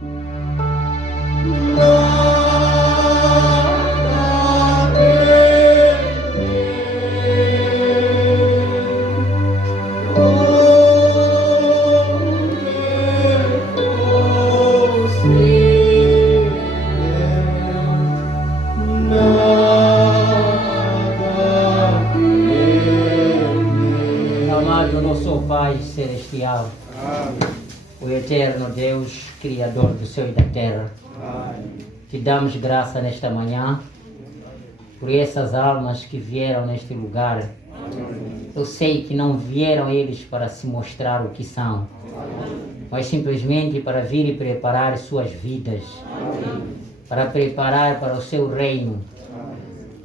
Amado nosso Pai Celestial, o eterno Deus, Criador do céu e da terra, te damos graça nesta manhã por essas almas que vieram neste lugar. Eu sei que não vieram eles para se mostrar o que são, mas simplesmente para vir e preparar suas vidas, para preparar para o seu reino.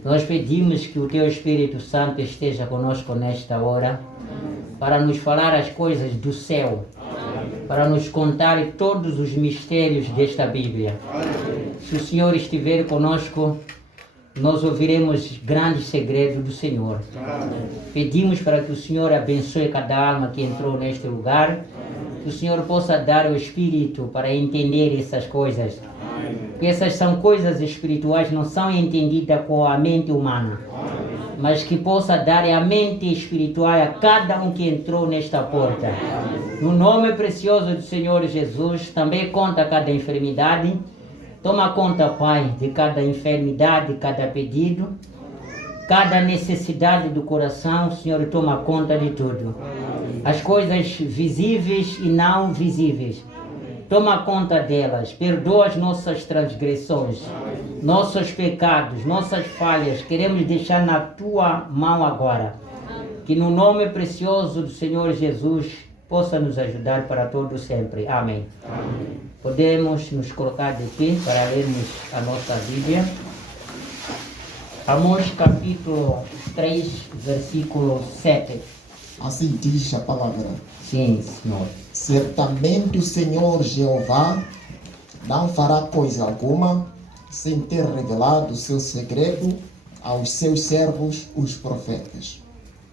Nós pedimos que o Teu Espírito Santo esteja conosco nesta hora, para nos falar as coisas do céu, para nos contar todos os mistérios desta Bíblia. Se o Senhor estiver conosco, nós ouviremos grandes segredos do Senhor. Pedimos para que o Senhor abençoe cada alma que entrou neste lugar, que o Senhor possa dar o Espírito para entender essas coisas. Porque essas são coisas espirituais, não são entendidas com a mente humana, mas que possa dar a mente espiritual a cada um que entrou nesta porta. No nome precioso do Senhor Jesus, também conta cada enfermidade. Toma conta, Pai, de cada enfermidade, cada pedido, cada necessidade do coração. O Senhor toma conta de tudo. As coisas visíveis e não visíveis. Toma conta delas. Perdoa as nossas transgressões, nossos pecados, nossas falhas. Queremos deixar na Tua mão agora. Que no nome precioso do Senhor Jesus possa nos ajudar para todo sempre. Amém. Podemos nos colocar de pé para lermos a nossa Bíblia. Amós capítulo 3, versículo 7. Assim diz a palavra. Sim, Senhor. Certamente o Senhor Jeová não fará coisa alguma sem ter revelado o seu segredo aos seus servos, os profetas.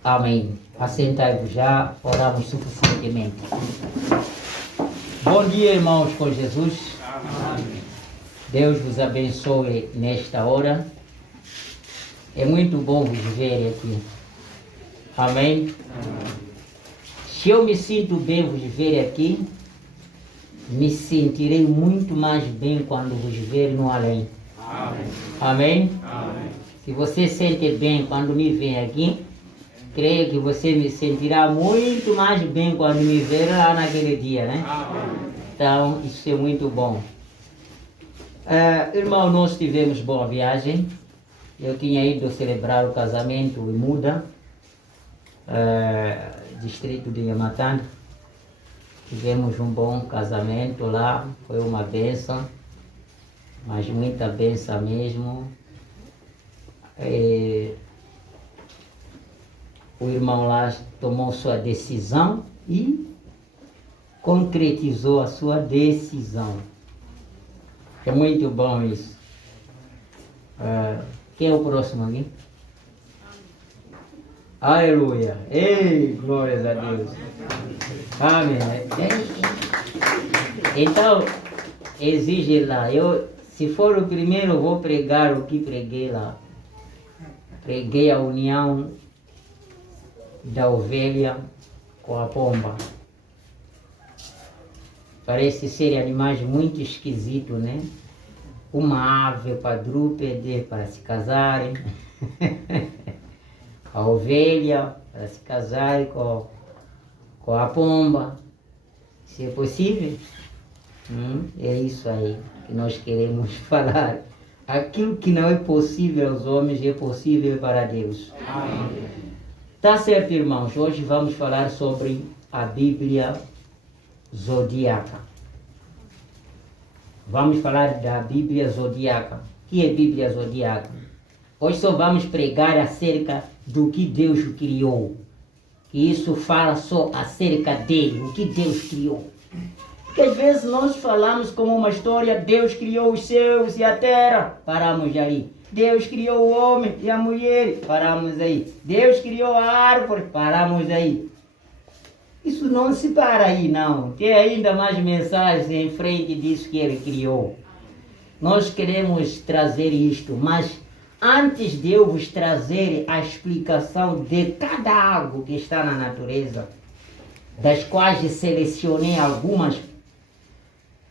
Amém. Assentai-vos já, oramos suficientemente. Bom dia, irmãos com Jesus. Deus vos abençoe nesta hora. É muito bom vos ver aqui. Amém. Se eu me sinto bem vos ver aqui, me sentirei muito mais bem quando vos ver no além. Amém. Se você sente bem quando me vê aqui, creio que você me sentirá muito mais bem quando me ver lá naquele dia, né? Então, isso é muito bom. Irmão, nós tivemos boa viagem. Eu tinha ido celebrar o casamento em Muda, distrito de Yamatanga. Tivemos um bom casamento lá, foi uma bênção, mas muita bênção mesmo. O irmão lá tomou sua decisão e concretizou a sua decisão. É muito bom isso. Quem é o próximo aqui? Aleluia! Ei, glórias a Deus! Amém! Então, exige lá. Se for o primeiro, eu vou pregar o que preguei lá. Preguei a união da ovelha com a pomba. Parece ser animais muito esquisitos, né? Uma ave quadrúpede para se casarem. A ovelha para se casar com a pomba. Se é possível, é isso aí que nós queremos falar. Aquilo que não é possível aos homens é possível para Deus. Amém. Tá certo, irmãos. Hoje vamos falar sobre a Bíblia Zodíaca. Vamos falar da Bíblia Zodíaca. O que é Bíblia Zodíaca? Hoje só vamos pregar acerca do que Deus criou. E isso fala só acerca dele, o que Deus criou. Porque às vezes nós falamos como uma história, Deus criou os céus e a terra, paramos aí. Deus criou o homem e a mulher, paramos aí. Deus criou a árvore, paramos aí. Isso não se para aí, não. Tem ainda mais mensagens em frente disso que ele criou. Nós queremos trazer isto, mas antes de eu vos trazer a explicação de cada algo que está na natureza, das quais selecionei algumas,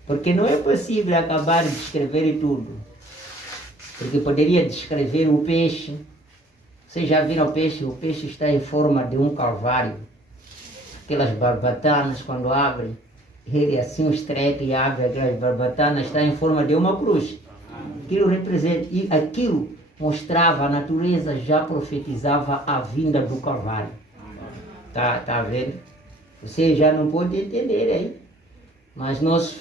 porque não é possível acabar de descrever tudo. Porque poderia descrever o peixe. Vocês já viram o peixe? O peixe está em forma de um calvário. Aquelas barbatanas, quando abrem, ele assim estreita e abre aquelas barbatanas, está em forma de uma cruz. Aquilo representa, e aquilo mostrava a natureza, já profetizava a vinda do Calvário. Tá vendo? Você já não pode entender aí. Mas nós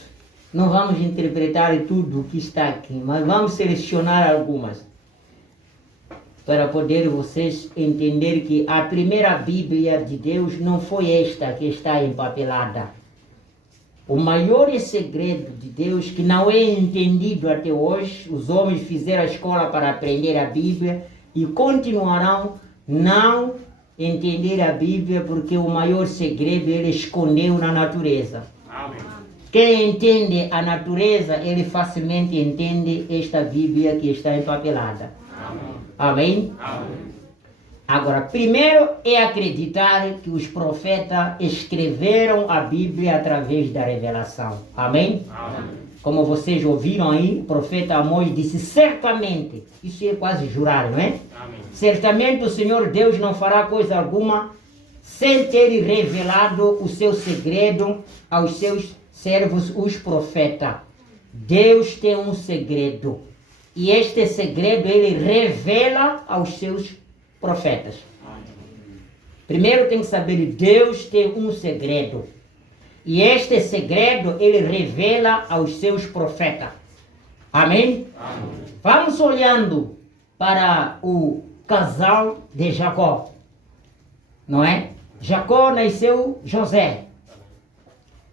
não vamos interpretar tudo o que está aqui, mas vamos selecionar algumas. Para poder vocês entender que a primeira Bíblia de Deus não foi esta que está empapelada. O maior segredo de Deus, que não é entendido até hoje, os homens fizeram a escola para aprender a Bíblia e continuarão não entender a Bíblia, porque o maior segredo ele escondeu na natureza. Amém. Quem entende a natureza, ele facilmente entende esta Bíblia que está empapelada. Amém? Amém? Agora, primeiro é acreditar que os profetas escreveram a Bíblia através da revelação. Amém? Amém? Como vocês ouviram aí, o profeta Amós disse, certamente, isso é quase jurar, não é? Amém. Certamente o Senhor Deus não fará coisa alguma sem ter revelado o seu segredo aos seus servos, os profetas. Deus tem um segredo. E este segredo ele revela aos seus profetas. Primeiro tem que saber, Deus tem um segredo. E este segredo ele revela aos seus profetas. Amém? Amém. Vamos olhando para o casal de Jacó. Não é? Jacó nasceu José.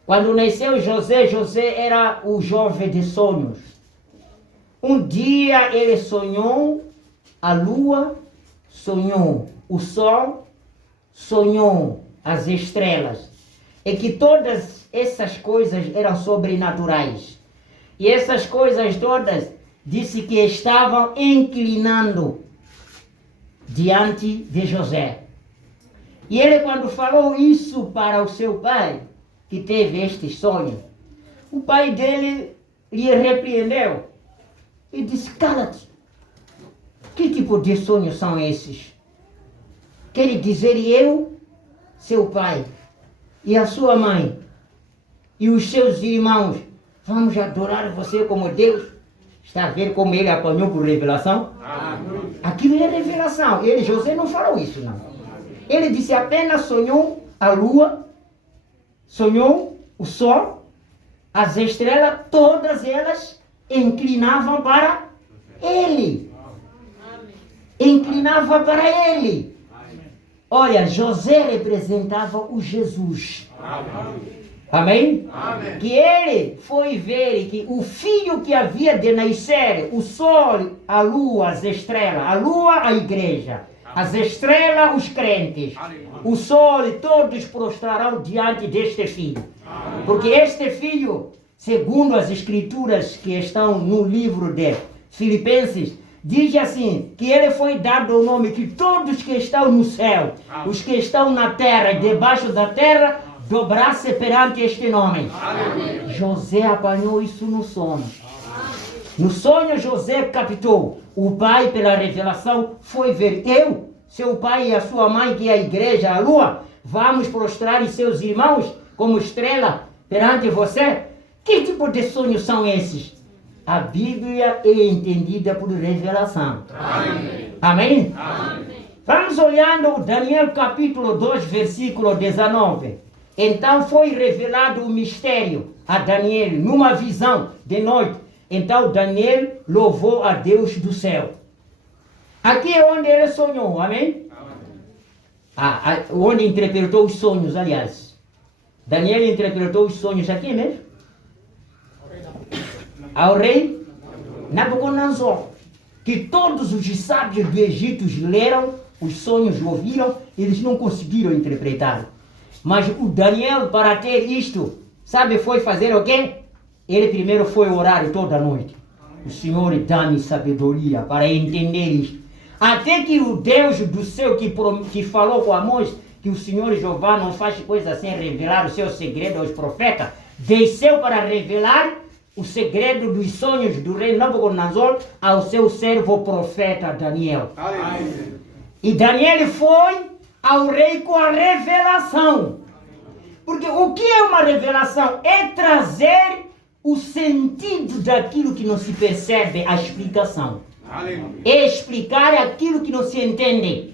Quando nasceu José, José era o jovem de sonhos. Um dia ele sonhou a lua, sonhou o sol, sonhou as estrelas. E que todas essas coisas eram sobrenaturais. E essas coisas todas, disse que estavam inclinando diante de José. E ele, quando falou isso para o seu pai, que teve este sonho, o pai dele lhe repreendeu. E disse, cala-te. Que tipo de sonhos são esses? Quer dizer, eu, seu pai, e a sua mãe, e os seus irmãos, vamos adorar você como Deus? Está a ver como ele apanhou por revelação? Amém. Aquilo é revelação. Ele, José, não falou isso, não. Ele disse apenas sonhou a lua, sonhou o sol, as estrelas, todas elas inclinavam para ele. Inclinava para ele. Olha, José representava o Jesus. Amém? Amém? Que ele foi ver que o filho que havia de nascer, o sol, a lua, as estrelas, a lua, a igreja, as estrelas, os crentes, o sol, todos prostrarão diante deste filho. Porque este filho, segundo as escrituras que estão no livro de Filipenses, diz assim, que ele foi dado o nome que todos que estão no céu, os que estão na terra e debaixo da terra, dobrar-se perante este nome. Amém. José apanhou isso no sonho. No sonho José captou. O pai, pela revelação, foi ver. Eu, seu pai e a sua mãe, que é a igreja, a lua, vamos prostrar os seus irmãos como estrela perante você? Que tipo de sonhos são esses? A Bíblia é entendida por revelação. Amém? Amém? Amém. Vamos olhando Daniel capítulo 2, versículo 19. Então foi revelado o mistério a Daniel numa visão de noite. Então Daniel louvou a Deus do céu. Aqui é onde ele sonhou, amém? Onde interpretou os sonhos, aliás. Daniel interpretou os sonhos aqui mesmo? Ao rei Nabucodonosor, que todos os sábios do Egito leram os sonhos, ouviram, eles não conseguiram interpretar. Mas o Daniel, para ter isto, sabe, foi fazer o quê? Ele primeiro foi orar toda noite. O Senhor dá-me sabedoria para entender isto. Até que o Deus do céu que falou com Amós, que o Senhor Jeová não faz coisa sem revelar o seu segredo aos profetas, desceu para revelar o segredo dos sonhos do rei Nabucodonosor ao seu servo profeta Daniel. Aleluia. E Daniel foi ao rei com a revelação. Porque o que é uma revelação? É trazer o sentido daquilo que não se percebe, a explicação. Aleluia. É explicar aquilo que não se entende.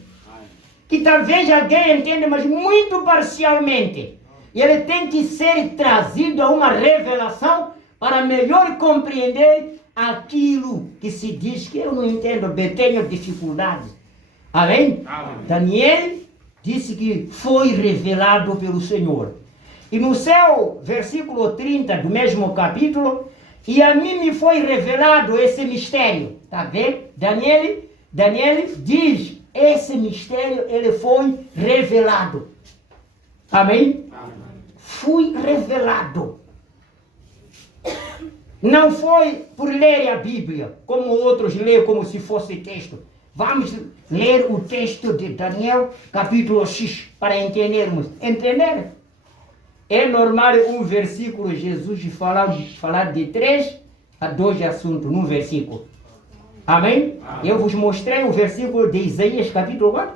Que talvez alguém entenda, mas muito parcialmente. E ele tem que ser trazido a uma revelação para melhor compreender aquilo que se diz que eu não entendo, eu tenho dificuldade. Amém? Amém? Daniel disse que foi revelado pelo Senhor. E no seu versículo 30 do mesmo capítulo, e a mim me foi revelado esse mistério. Está vendo? Daniel diz, esse mistério ele foi revelado. Amém? Amém. Fui revelado. Não foi por ler a Bíblia, como outros leem como se fosse texto. Vamos ler o texto de Daniel, capítulo X, para entendermos. Entender? É normal um versículo, Jesus falar de 3 a 2 assuntos num versículo. Amém? Eu vos mostrei o versículo de Isaías, capítulo 4.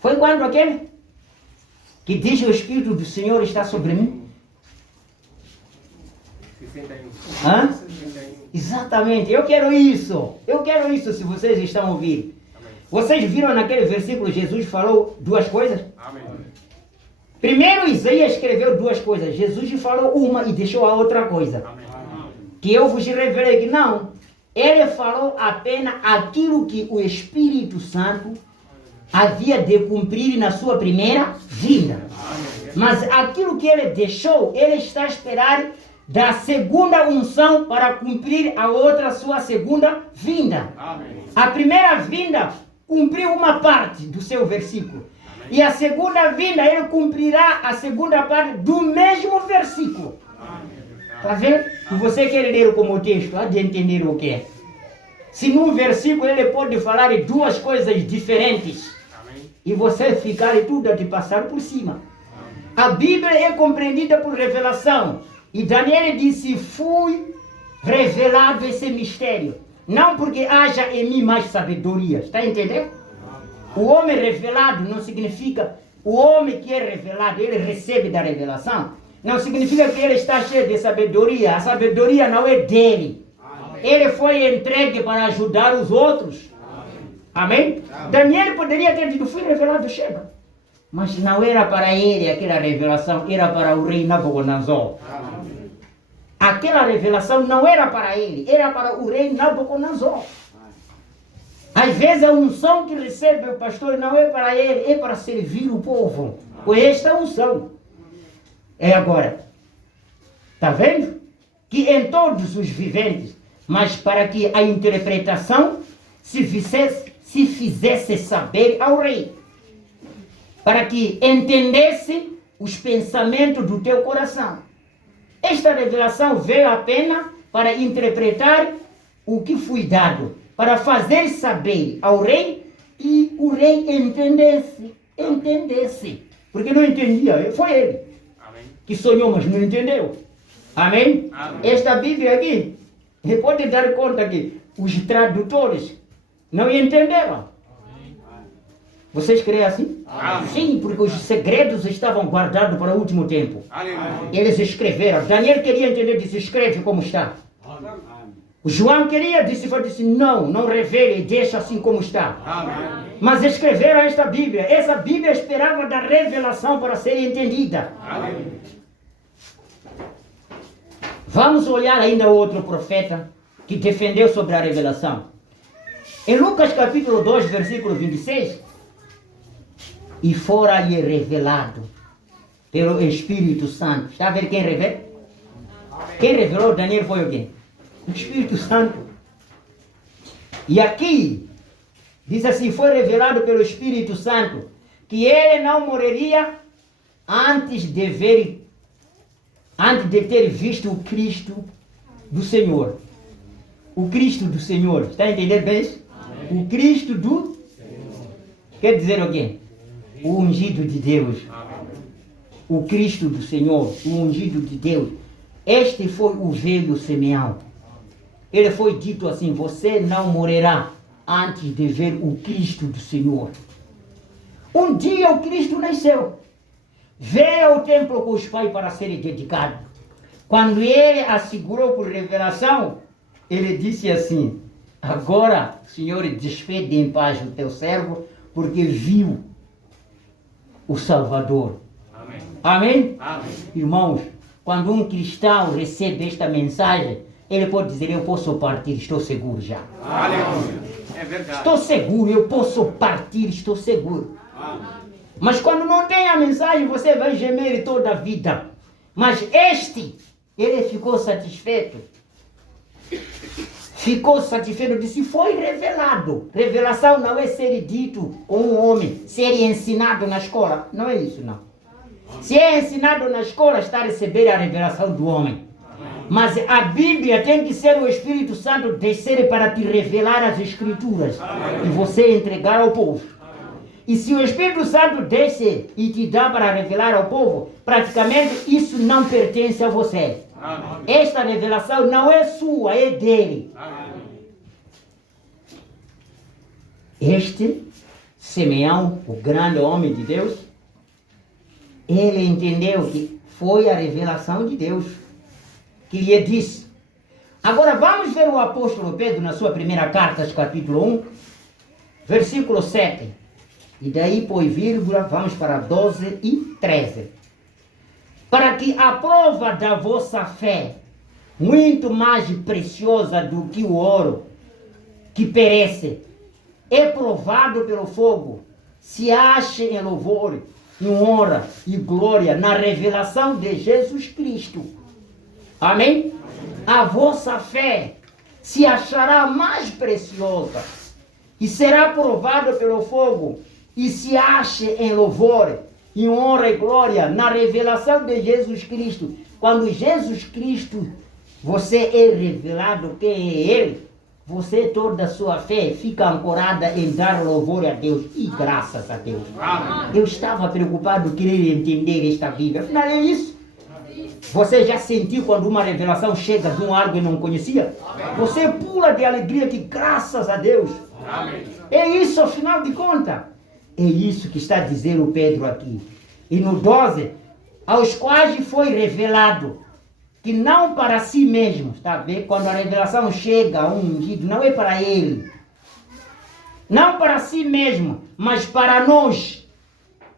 Foi quando aquele? Que diz o Espírito do Senhor está sobre mim. 61. Hã? 61. Exatamente, eu quero isso se vocês estão ouvindo. Amém. Vocês viram naquele versículo Jesus falou duas coisas? Amém. Primeiro Isaías escreveu duas coisas, Jesus falou uma e deixou a outra coisa. Amém. Que eu vos revelei que não, ele falou apenas aquilo que o Espírito Santo havia de cumprir na sua primeira vinda. Amém. Mas aquilo que ele deixou, ele está a esperar da segunda unção para cumprir a outra sua segunda vinda. Amém. A primeira vinda cumpriu uma parte do seu versículo. Amém. E a segunda vinda ele cumprirá a segunda parte do mesmo versículo. Está vendo? E você quer ler como texto, há de entender o que é. Se num versículo ele pode falar de duas coisas diferentes. Amém. E você ficar e tudo a te passar por cima. Amém. A Bíblia é compreendida por revelação. E Daniel disse, fui revelado esse mistério. Não porque haja em mim mais sabedoria. Está entendendo? O homem revelado não significa, o homem que é revelado, ele recebe da revelação. Não significa que ele está cheio de sabedoria. A sabedoria não é dele. Ele foi entregue para ajudar os outros. Amém? Daniel poderia ter dito, fui revelado, chega. Mas não era para ele aquela revelação, era para o rei Nabucodonosor. Aquela revelação não era para ele, era para o rei Nabucodonosor. Às vezes a unção que recebe o pastor não é para ele, é para servir o povo. Com esta unção. É agora. Está vendo? Que em todos os viventes, mas para que a interpretação se fizesse saber ao rei. Para que entendesse os pensamentos do teu coração. Esta revelação veio apenas para interpretar o que foi dado, para fazer saber ao rei e o rei entendesse. Porque não entendia, foi ele. Amém. Que sonhou, mas não entendeu. Amém? Amém? Esta Bíblia aqui, você pode dar conta que os tradutores não entenderam. Vocês creem assim? Amém. Sim, porque os segredos estavam guardados para o último tempo. Amém. Eles escreveram. Daniel queria entender, disse, escreve como está. Amém. O João queria, disse, não revele, deixa assim como está. Amém. Mas escreveram esta Bíblia. Essa Bíblia esperava da revelação para ser entendida. Amém. Vamos olhar ainda outro profeta que defendeu sobre a revelação. Em Lucas capítulo 2, versículo 26... E fora-lhe revelado pelo Espírito Santo. Está a ver quem revela? Quem revelou Daniel foi o quê? O Espírito Santo. E aqui, diz assim, foi revelado pelo Espírito Santo, que ele não morreria antes de ter visto o Cristo do Senhor. O Cristo do Senhor. Está a entender bem isso? O Cristo do... Quer dizer o quê? O ungido de Deus. O Cristo do Senhor. O ungido de Deus. Este foi o velho Simeão. Ele foi dito assim: você não morrerá antes de ver o Cristo do Senhor. Um dia o Cristo nasceu. Veio ao templo com os pais para ser dedicado. Quando ele assegurou por revelação, ele disse assim: agora, Senhor, despede em paz o teu servo, porque viu o Salvador. Amém? Amém? Amém. Irmãos, quando um cristão recebe esta mensagem, ele pode dizer: eu posso partir, estou seguro já. Aleluia. É verdade. Estou seguro, eu posso partir, estou seguro. Amém. Mas quando não tem a mensagem, você vai gemer toda a vida. Mas ele ficou satisfeito. Ficou satisfeito, disse: foi revelado. Revelação não é ser dito com um homem, ser ensinado na escola. Não é isso, não. Se é ensinado na escola, está a receber a revelação do homem. Mas a Bíblia tem que ser o Espírito Santo descer para te revelar as Escrituras e você entregar ao povo. E se o Espírito Santo desce e te dá para revelar ao povo, praticamente isso não pertence a você. Esta revelação não é sua, é dele. Este Simeão, o grande homem de Deus, ele entendeu que foi a revelação de Deus que lhe disse. Agora vamos ver o apóstolo Pedro na sua primeira carta, capítulo 1, versículo 7. E daí, põe vírgula, vamos para 12 e 13. Para que a prova da vossa fé, muito mais preciosa do que o ouro, que perece, é provado pelo fogo, se ache em louvor, em honra e glória na revelação de Jesus Cristo. Amém? A vossa fé se achará mais preciosa e será provada pelo fogo e se ache em louvor, em honra e glória na revelação de Jesus Cristo. Quando Jesus Cristo, você é revelado quem é Ele, você, toda a sua fé, fica ancorada em dar louvor a Deus e graças a Deus. Eu estava preocupado querer entender esta Bíblia. Afinal, é isso. Você já sentiu quando uma revelação chega de um algo e não conhecia? Você pula de alegria que graças a Deus. É isso, afinal de contas. É isso que está dizendo o Pedro aqui. E no 12, aos quais foi revelado que não para si mesmo, está vendo? Quando a revelação chega a um ungido, não é para ele. Não para si mesmo, mas para nós.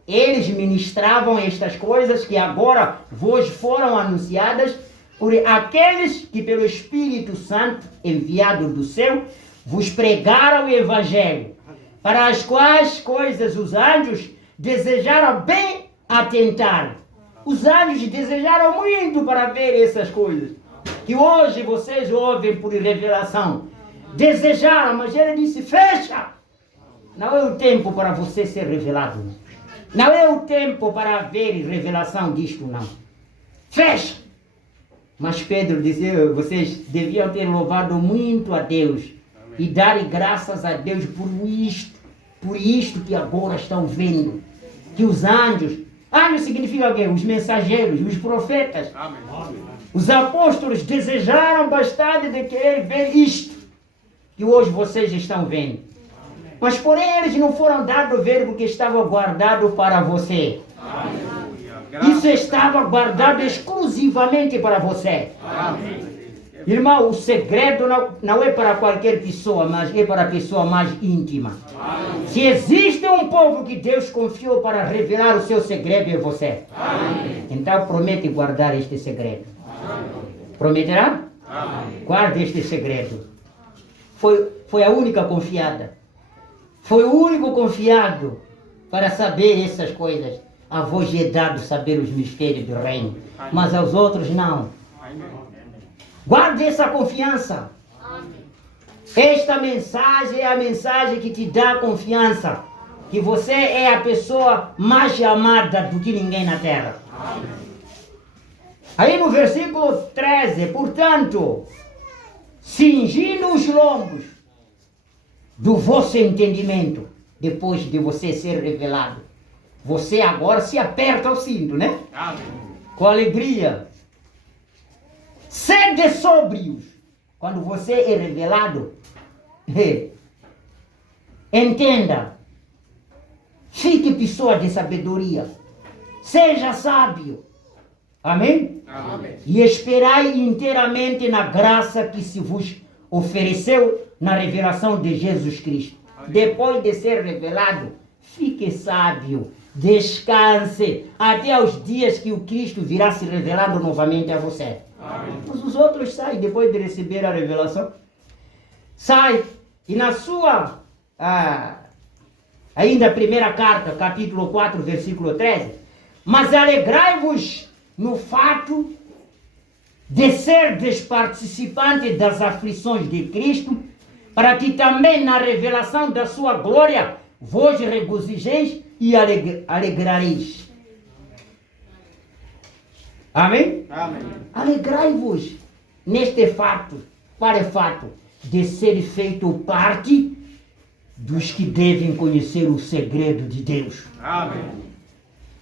Eles ministravam estas coisas que agora vos foram anunciadas por aqueles que pelo Espírito Santo, enviado do céu, vos pregaram o Evangelho, para as quais coisas os anjos desejaram bem atentar. Os anjos desejaram muito para ver essas coisas, que hoje vocês ouvem por revelação. Desejaram, mas ele disse: fecha! Não é o tempo para você ser revelado. Não é o tempo para haver revelação disto, não. Fecha! Mas Pedro dizia: vocês deviam ter louvado muito a Deus e dar graças a Deus por isto que agora estão vendo. Que os anjos significa o quê? Os mensageiros, os profetas. Amém. Os apóstolos desejaram bastante de querer ver isto que hoje vocês estão vendo. Mas porém eles não foram dados o verbo que estava guardado para você. Amém. Isso estava guardado exclusivamente para você. Amém. Irmão, o segredo não é para qualquer pessoa, mas é para a pessoa mais íntima. Amém. Se existe um povo que Deus confiou para revelar o seu segredo, é você. Amém. Então promete guardar este segredo. Amém. Prometerá? Amém. Guarde este segredo. Foi a única confiada. Foi o único confiado para saber essas coisas. A vós é dado saber os mistérios do reino, mas aos outros não. Guarde essa confiança. Amém. Esta mensagem é a mensagem que te dá confiança. que você é a pessoa mais amada do que ninguém na terra. Aí no versículo 13, portanto, cingindo os lombos do vosso entendimento, depois de você ser revelado, você agora se aperta o cinto, né? Amém. Com alegria. Sede sóbrios. Quando você é revelado, entenda. Fique pessoa de sabedoria. Seja sábio. Amém? Amém? E esperai inteiramente na graça que se vos ofereceu na revelação de Jesus Cristo. Amém. Depois de ser revelado, fique sábio. Descanse até os dias que o Cristo virá se revelado novamente a você. Amém. Mas os outros saem depois de receber a revelação. Sai. E na sua... ainda a primeira carta, capítulo 4, versículo 13. Mas alegrai-vos no fato de serdes participantes das aflições de Cristo, para que também na revelação da sua glória vos regozijeis e alegrareis. Amém? Amém. Alegrai-vos neste fato. Qual é o fato? De ser feito parte dos que devem conhecer o segredo de Deus. Amém.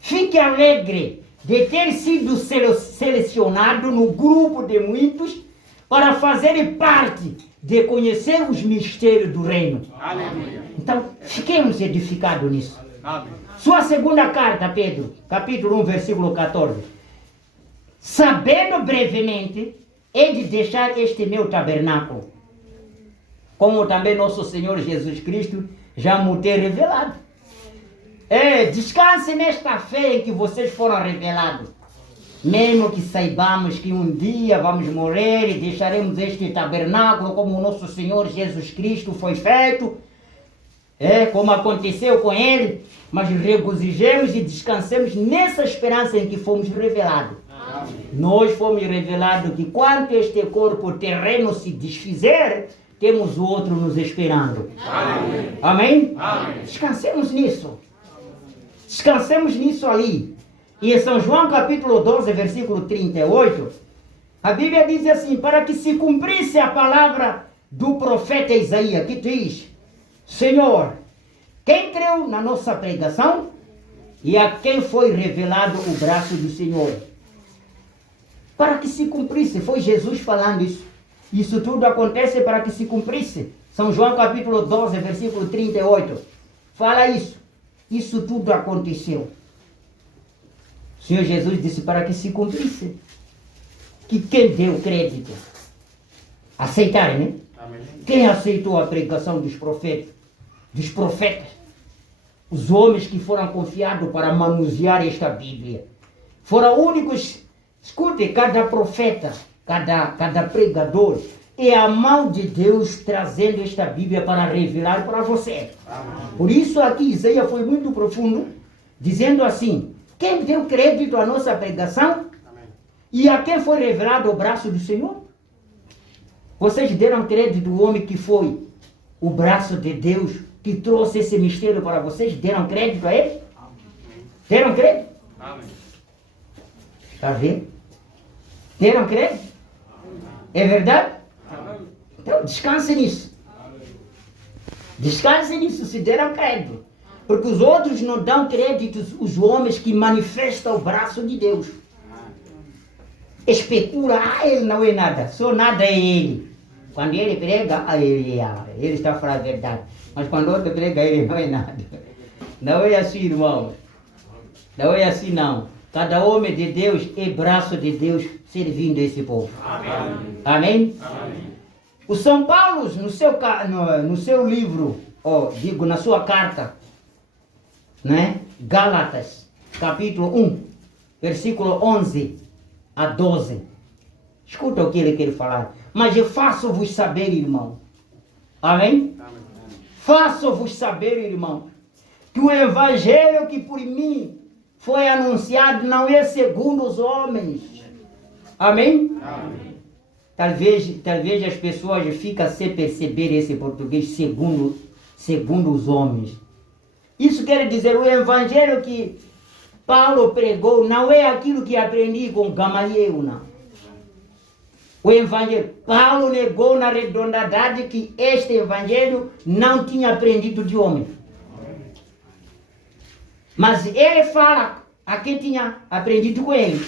Fique alegre de ter sido selecionado no grupo de muitos para fazer parte de conhecer os mistérios do reino. Aleluia. Então, fiquemos edificados nisso. Amém. Sua segunda carta, Pedro, capítulo 1, versículo 14. Sabendo brevemente, é de deixar este meu tabernáculo, como também nosso Senhor Jesus Cristo já me tem revelado. Descanse nesta fé em que vocês foram revelados. Mesmo que saibamos que um dia vamos morrer e deixaremos este tabernáculo como o nosso Senhor Jesus Cristo foi feito, como aconteceu com ele, mas regozijemos e descansemos nessa esperança em que fomos revelados. Amém. Nós fomos revelados que quando este corpo terreno se desfizer, temos outro nos esperando. Amém? Amém? Amém. Descansemos nisso. Descansemos nisso ali. E em São João capítulo 12, versículo 38, a Bíblia diz assim: para que se cumprisse a palavra do profeta Isaías, que diz: Senhor, quem creu na nossa pregação e a quem foi revelado o braço do Senhor? Para que se cumprisse, foi Jesus falando isso. Isso tudo acontece para que se cumprisse. São João capítulo 12, versículo 38. Fala isso. Isso tudo aconteceu. O Senhor Jesus disse para que se cumprisse. Que quem deu crédito? Aceitarem, né? Amém. Quem aceitou a pregação dos profetas? Dos profetas. Os homens que foram confiados para manusear esta Bíblia. Foram únicos. Escute, cada profeta, cada pregador, é a mão de Deus trazendo esta Bíblia para revelar para você. Amém. Por isso aqui Isaías foi muito profundo, dizendo assim: quem deu crédito à nossa pregação? Amém. E a quem foi revelado o braço do Senhor? Vocês deram crédito ao homem que foi o braço de Deus, que trouxe esse mistério para vocês? Deram crédito a ele? Amém. Deram crédito? Amém. Está vendo? Deram crédito? É verdade? Amém. Então descanse nisso. Descanse nisso, se deram crédito. Porque os outros não dão crédito, os homens que manifestam o braço de Deus. Especula, ele não é nada, só nada é ele. Quando ele prega, ele está falando a verdade. Mas quando outro prega, ele não é nada. Não é assim, irmãos. Não é assim, não. Cada homem de Deus é braço de Deus servindo esse povo. Amém? Amém? Amém. O São Paulo, no seu livro, na sua carta, né? Gálatas, capítulo 1, versículo 11 a 12. Escuta o que ele quer falar. Mas eu faço-vos saber, irmão. Amém? Amém. Faço-vos saber, irmão, que o evangelho que por mim foi anunciado não é segundo os homens. Amém? Amém. Talvez as pessoas ficam sem perceber esse português segundo os homens. Isso quer dizer, o evangelho que Paulo pregou não é aquilo que aprendi com Gamaliel, não. O evangelho, Paulo negou na redondidade que este evangelho não tinha aprendido de homem. Mas ele fala a quem tinha aprendido com ele.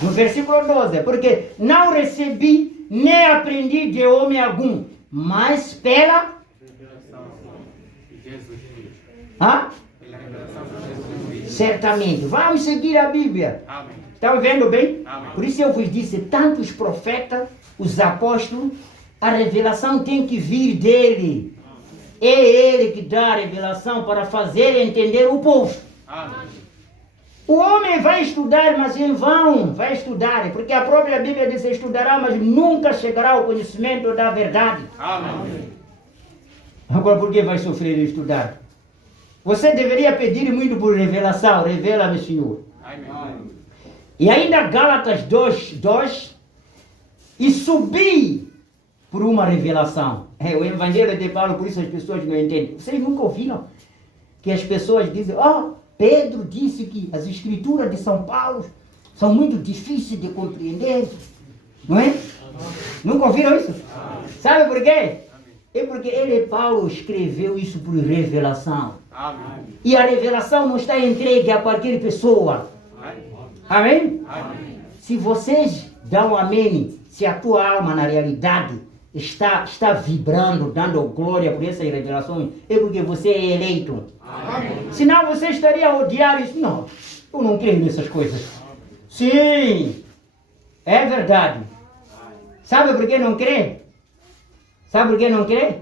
No versículo 12, porque não recebi nem aprendi de homem algum, mas pela certamente. Vamos seguir a Bíblia. Estão vendo bem? Amém. Por isso eu vos disse, tanto os profetas, os apóstolos, a revelação tem que vir dele. É ele que dá a revelação para fazer entender o povo. Amém. O homem vai estudar, mas em vão vai estudar, porque a própria Bíblia diz, estudará, mas nunca chegará ao conhecimento da verdade. Amém. Agora, por que vai sofrer de estudar? Você deveria pedir muito por revelação. Revela-me, Senhor. Amém. E ainda Gálatas 2, e subi por uma revelação. O Evangelho de Paulo, por isso as pessoas não entendem. Vocês nunca ouviram que as pessoas dizem, Pedro disse que as escrituras de São Paulo são muito difíceis de compreender. Não é? Nunca ouviram isso? Sabe por quê? É porque Paulo escreveu isso por revelação. Amém. E a revelação não está entregue a qualquer pessoa. Amém? Amém? Se vocês dão amém, se a tua alma na realidade está vibrando, dando glória por essas revelações, é porque você é eleito. Amém. Senão você estaria a odiar isso. Não, eu não creio nessas coisas. Sim, é verdade. Sabe por que não crê? Sabe por que não crê?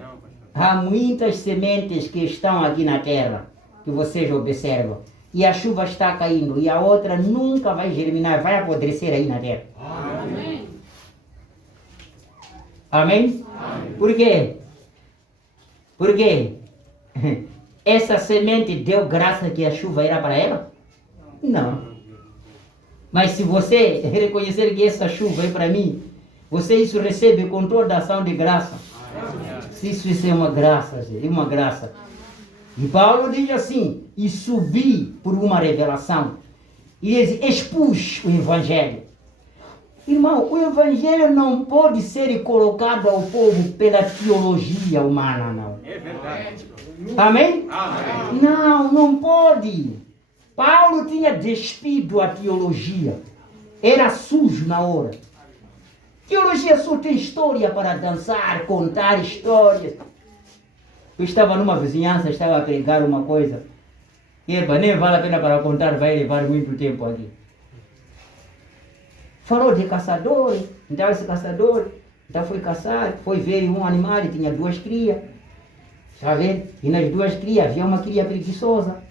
Há muitas sementes que estão aqui na terra, que vocês observam. E a chuva está caindo, e a outra nunca vai germinar, vai apodrecer aí na terra. Amém? Amém? Amém. Por quê? Porque essa semente deu graça que a chuva era para ela? Não. Mas se você reconhecer que essa chuva é para mim, você isso recebe com toda a ação de graça. Isso é uma graça, é uma graça. E Paulo diz assim, e subi por uma revelação, e expus o Evangelho. Irmão, o Evangelho não pode ser colocado ao povo pela teologia humana, não. É verdade. Amém? Amém. Não pode. Paulo tinha despido a teologia. Era sujo na hora. Teologia só tem história para dançar, contar histórias. Eu estava numa vizinhança, estava a pregar uma coisa. Nem vale a pena para contar, vai levar muito tempo aqui. Falou de caçadores, então esse caçador, foi caçar, foi ver um animal, ele tinha 2 crias. Está vendo? E nas 2 crias havia uma cria preguiçosa.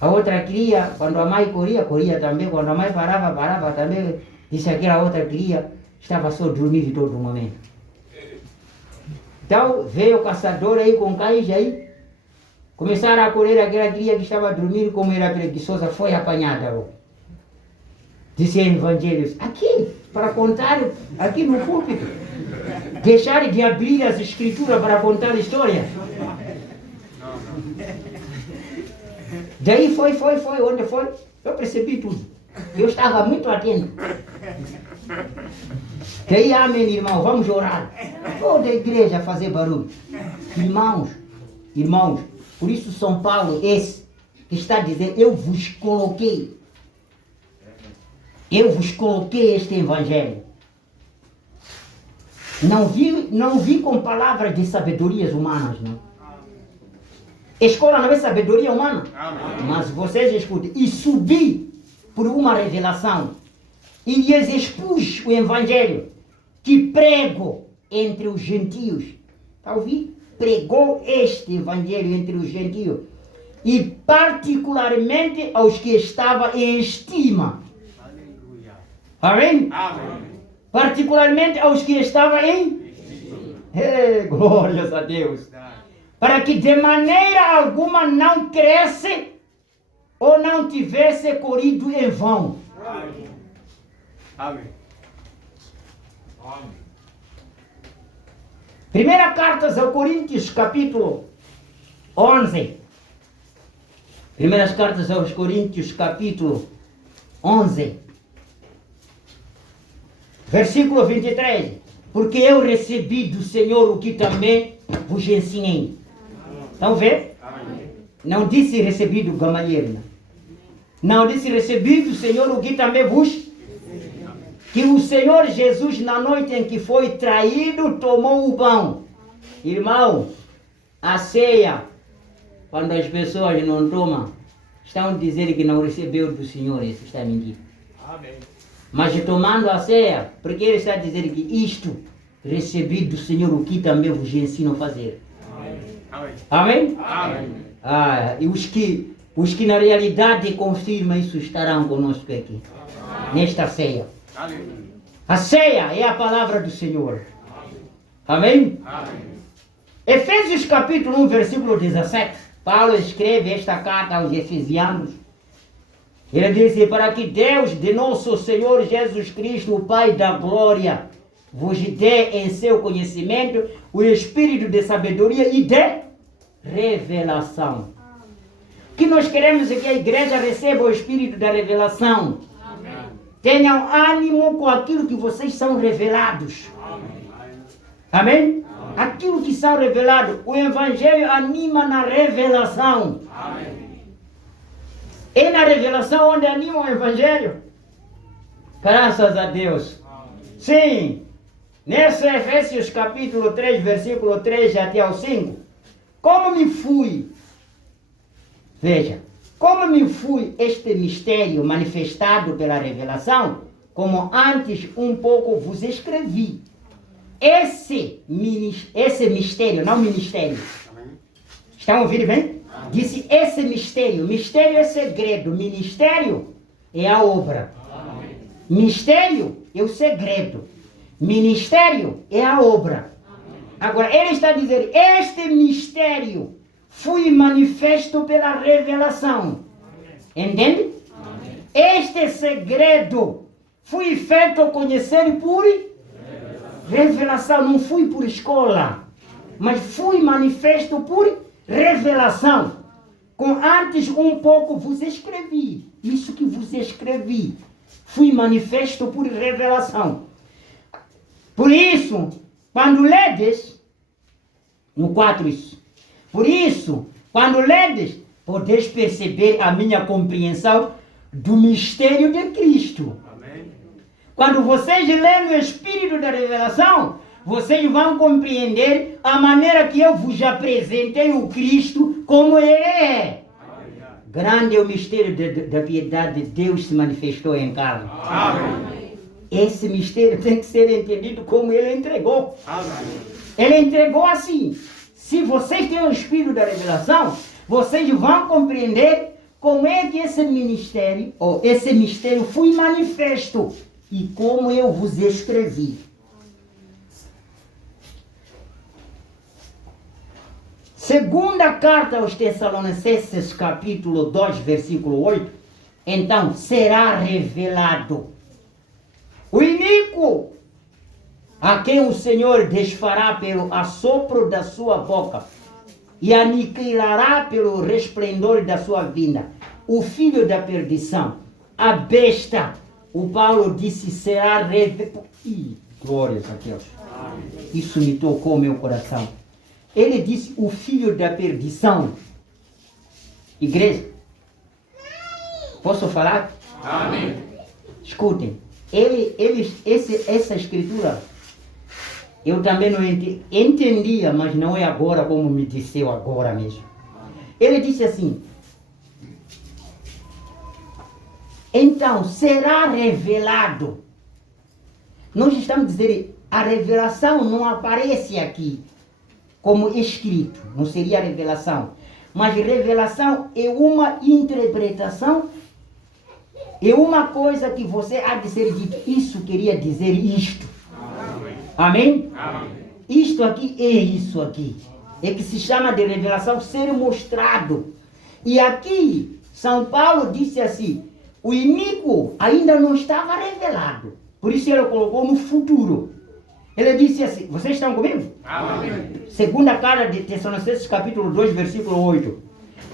A outra cria, quando a mãe corria também, quando a mãe parava também. Disse aquela outra cria, estava só dormindo todo momento. Então veio o caçador aí com cães aí, começaram a correr aquela cria que estava dormindo, como era preguiçosa, foi apanhada. Disse o Evangelho, aqui, para contar, aqui no púlpito, deixar de abrir as escrituras para contar a história. Daí foi, onde foi? Eu percebi tudo. Eu estava muito atento. Daí, amém, irmão, vamos orar. Toda a igreja fazer barulho. Irmãos, por isso São Paulo, esse, que está dizendo, eu vos coloquei este Evangelho. Não vi com palavras de sabedorias humanas, não. Escola não é sabedoria humana. Amém. Mas vocês escutem. E subi por uma revelação. E lhes expus o Evangelho que prego entre os gentios. Está ouvindo? Pregou este Evangelho entre os gentios. E particularmente aos que estavam em estima. Aleluia. Amém? Amém. Particularmente aos que estavam em estima. Glórias a Deus. Para que de maneira alguma não cresce ou não tivesse corrido em vão. Amém. Amém. Amém. Primeira carta aos Coríntios, capítulo 11. Primeiras cartas aos Coríntios, capítulo 11, versículo 23. Porque eu recebi do Senhor o que também vos ensinei. Estão vendo? Não disse recebi do Gamaliel. Não disse recebi do Senhor o que também vos. Que o Senhor Jesus, na noite em que foi traído, tomou o pão. Irmão, a ceia, quando as pessoas não tomam, estão dizendo que não recebeu do Senhor, isso está mentindo. Amém. Mas tomando a ceia, porque ele está dizendo que isto recebi do Senhor o que também vos ensino a fazer. Amém? Amém? Amém. E os que na realidade confirmam isso estarão conosco aqui, nesta ceia. Amém. A ceia é a palavra do Senhor. Amém? Amém. Efésios capítulo 1, versículo 17. Paulo escreve esta carta aos Efesianos. Ele diz: para que Deus de nosso Senhor Jesus Cristo, o Pai da glória, vos dê em seu conhecimento o espírito de sabedoria e de revelação. Que nós queremos é que a igreja receba o espírito da revelação. Amém. Tenham ânimo com aquilo que vocês são revelados. Amém? Amém? Aquilo que são revelados. O Evangelho anima na revelação. Amém. É na revelação onde anima o Evangelho. Graças a Deus. Amém. Sim. Nesse Efésios capítulo 3, versículo 3 até ao 5. Como me fui. Veja. Como me fui este mistério manifestado pela revelação, como antes um pouco vos escrevi. Esse mistério, não ministério. Estão ouvindo bem? Disse esse mistério. Mistério é segredo. Ministério é a obra. Mistério é o segredo. Ministério é a obra. Agora, ele está dizendo, este mistério foi manifesto pela revelação. Entende? Este segredo foi feito conhecer por revelação. Não foi por escola, mas foi manifesto por revelação. Com antes um pouco vos escrevi. Isso que vos escrevi foi manifesto por revelação. Por isso, quando ledes, no 4 isso. Por isso, quando ledes, podeis perceber a minha compreensão do mistério de Cristo. Amém. Quando vocês leem o Espírito da Revelação, vocês vão compreender a maneira que eu vos apresentei o Cristo como Ele é. Amém. Grande é o mistério da piedade de Deus se manifestou em carne. Amém. Esse mistério tem que ser entendido como Ele entregou. Amém. Ele entregou assim. Se vocês têm o Espírito da Revelação, vocês vão compreender como é que esse ministério, ou esse mistério foi manifesto e como eu vos escrevi. Segunda carta aos Tessalonicenses, capítulo 2, versículo 8. Então, será revelado o iníquo, a quem o Senhor desfará pelo assopro da sua boca e aniquilará pelo resplendor da sua vinda. O filho da perdição, a besta, o Paulo disse, será revelado. Glórias a Deus. Isso me tocou meu coração. Ele disse, o filho da perdição. Igreja, posso falar? Amém. Escutem, essa escritura, eu também não entendia, mas não é agora como me disseu agora mesmo. Ele disse assim, então será revelado. Nós estamos dizendo, a revelação não aparece aqui como escrito, não seria revelação. Mas revelação é uma interpretação, é uma coisa que você há de ser dito, isso queria dizer isto. Amém? Amém? Isto aqui é isso aqui. É que se chama de revelação, ser mostrado. E aqui, São Paulo disse assim, o iníquo ainda não estava revelado. Por isso ele colocou no futuro. Ele disse assim, vocês estão comigo? Amém. Segunda carta de Tessalonicenses, capítulo 2, versículo 8.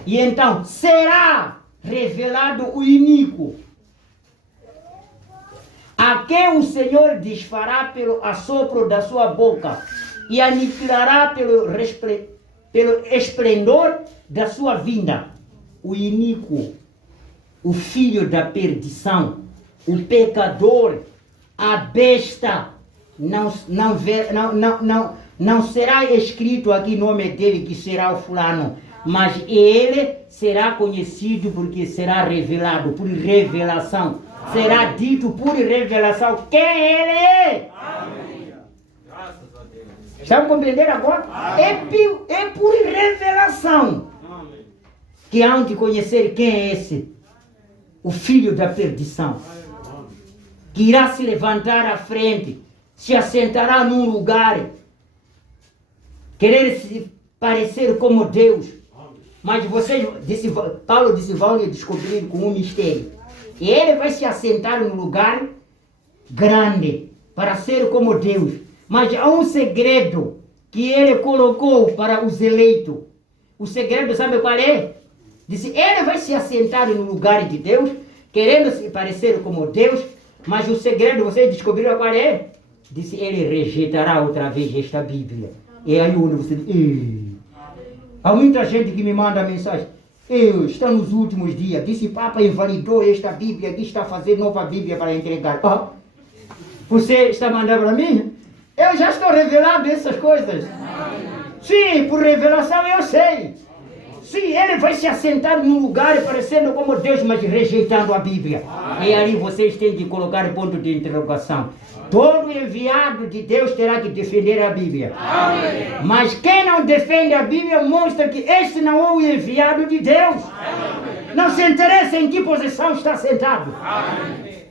E então será revelado o iníquo, a quem o Senhor desfará pelo assopro da sua boca e aniquilará pelo esplendor da sua vinda. O iníquo, o filho da perdição, o pecador, a besta, não será escrito aqui o nome dele que será o fulano, mas ele será conhecido porque será revelado, por revelação. Será dito por revelação quem ele é. Estão compreendendo agora? É por revelação que há de conhecer quem é esse, o filho da perdição, que irá se levantar à frente, se assentará num lugar, querer se parecer como Deus. Mas vocês, Paulo disse, vão descobrir com um mistério. E ele vai se assentar num lugar grande para ser como Deus. Mas há um segredo que ele colocou para os eleitos. O segredo, sabe qual é? Disse, ele vai se assentar no lugar de Deus, querendo se parecer como Deus, mas o segredo, vocês descobriram qual é? Disse, ele rejeitará outra vez esta Bíblia. E aí onde você diz, há muita gente que me manda mensagem, está nos últimos dias, disse, Papa invalidou esta Bíblia, que está fazendo nova Bíblia para entregar. Você está mandando para mim? Eu já estou revelando essas coisas. Sim, por revelação eu sei. Sim, ele vai se assentar num lugar parecendo como Deus, mas rejeitando a Bíblia. E aí vocês têm que colocar ponto de interrogação. Todo enviado de Deus terá que defender a Bíblia. Amém. Mas quem não defende a Bíblia mostra que este não é o enviado de Deus. Amém. Não se interessa em que posição está sentado. Amém.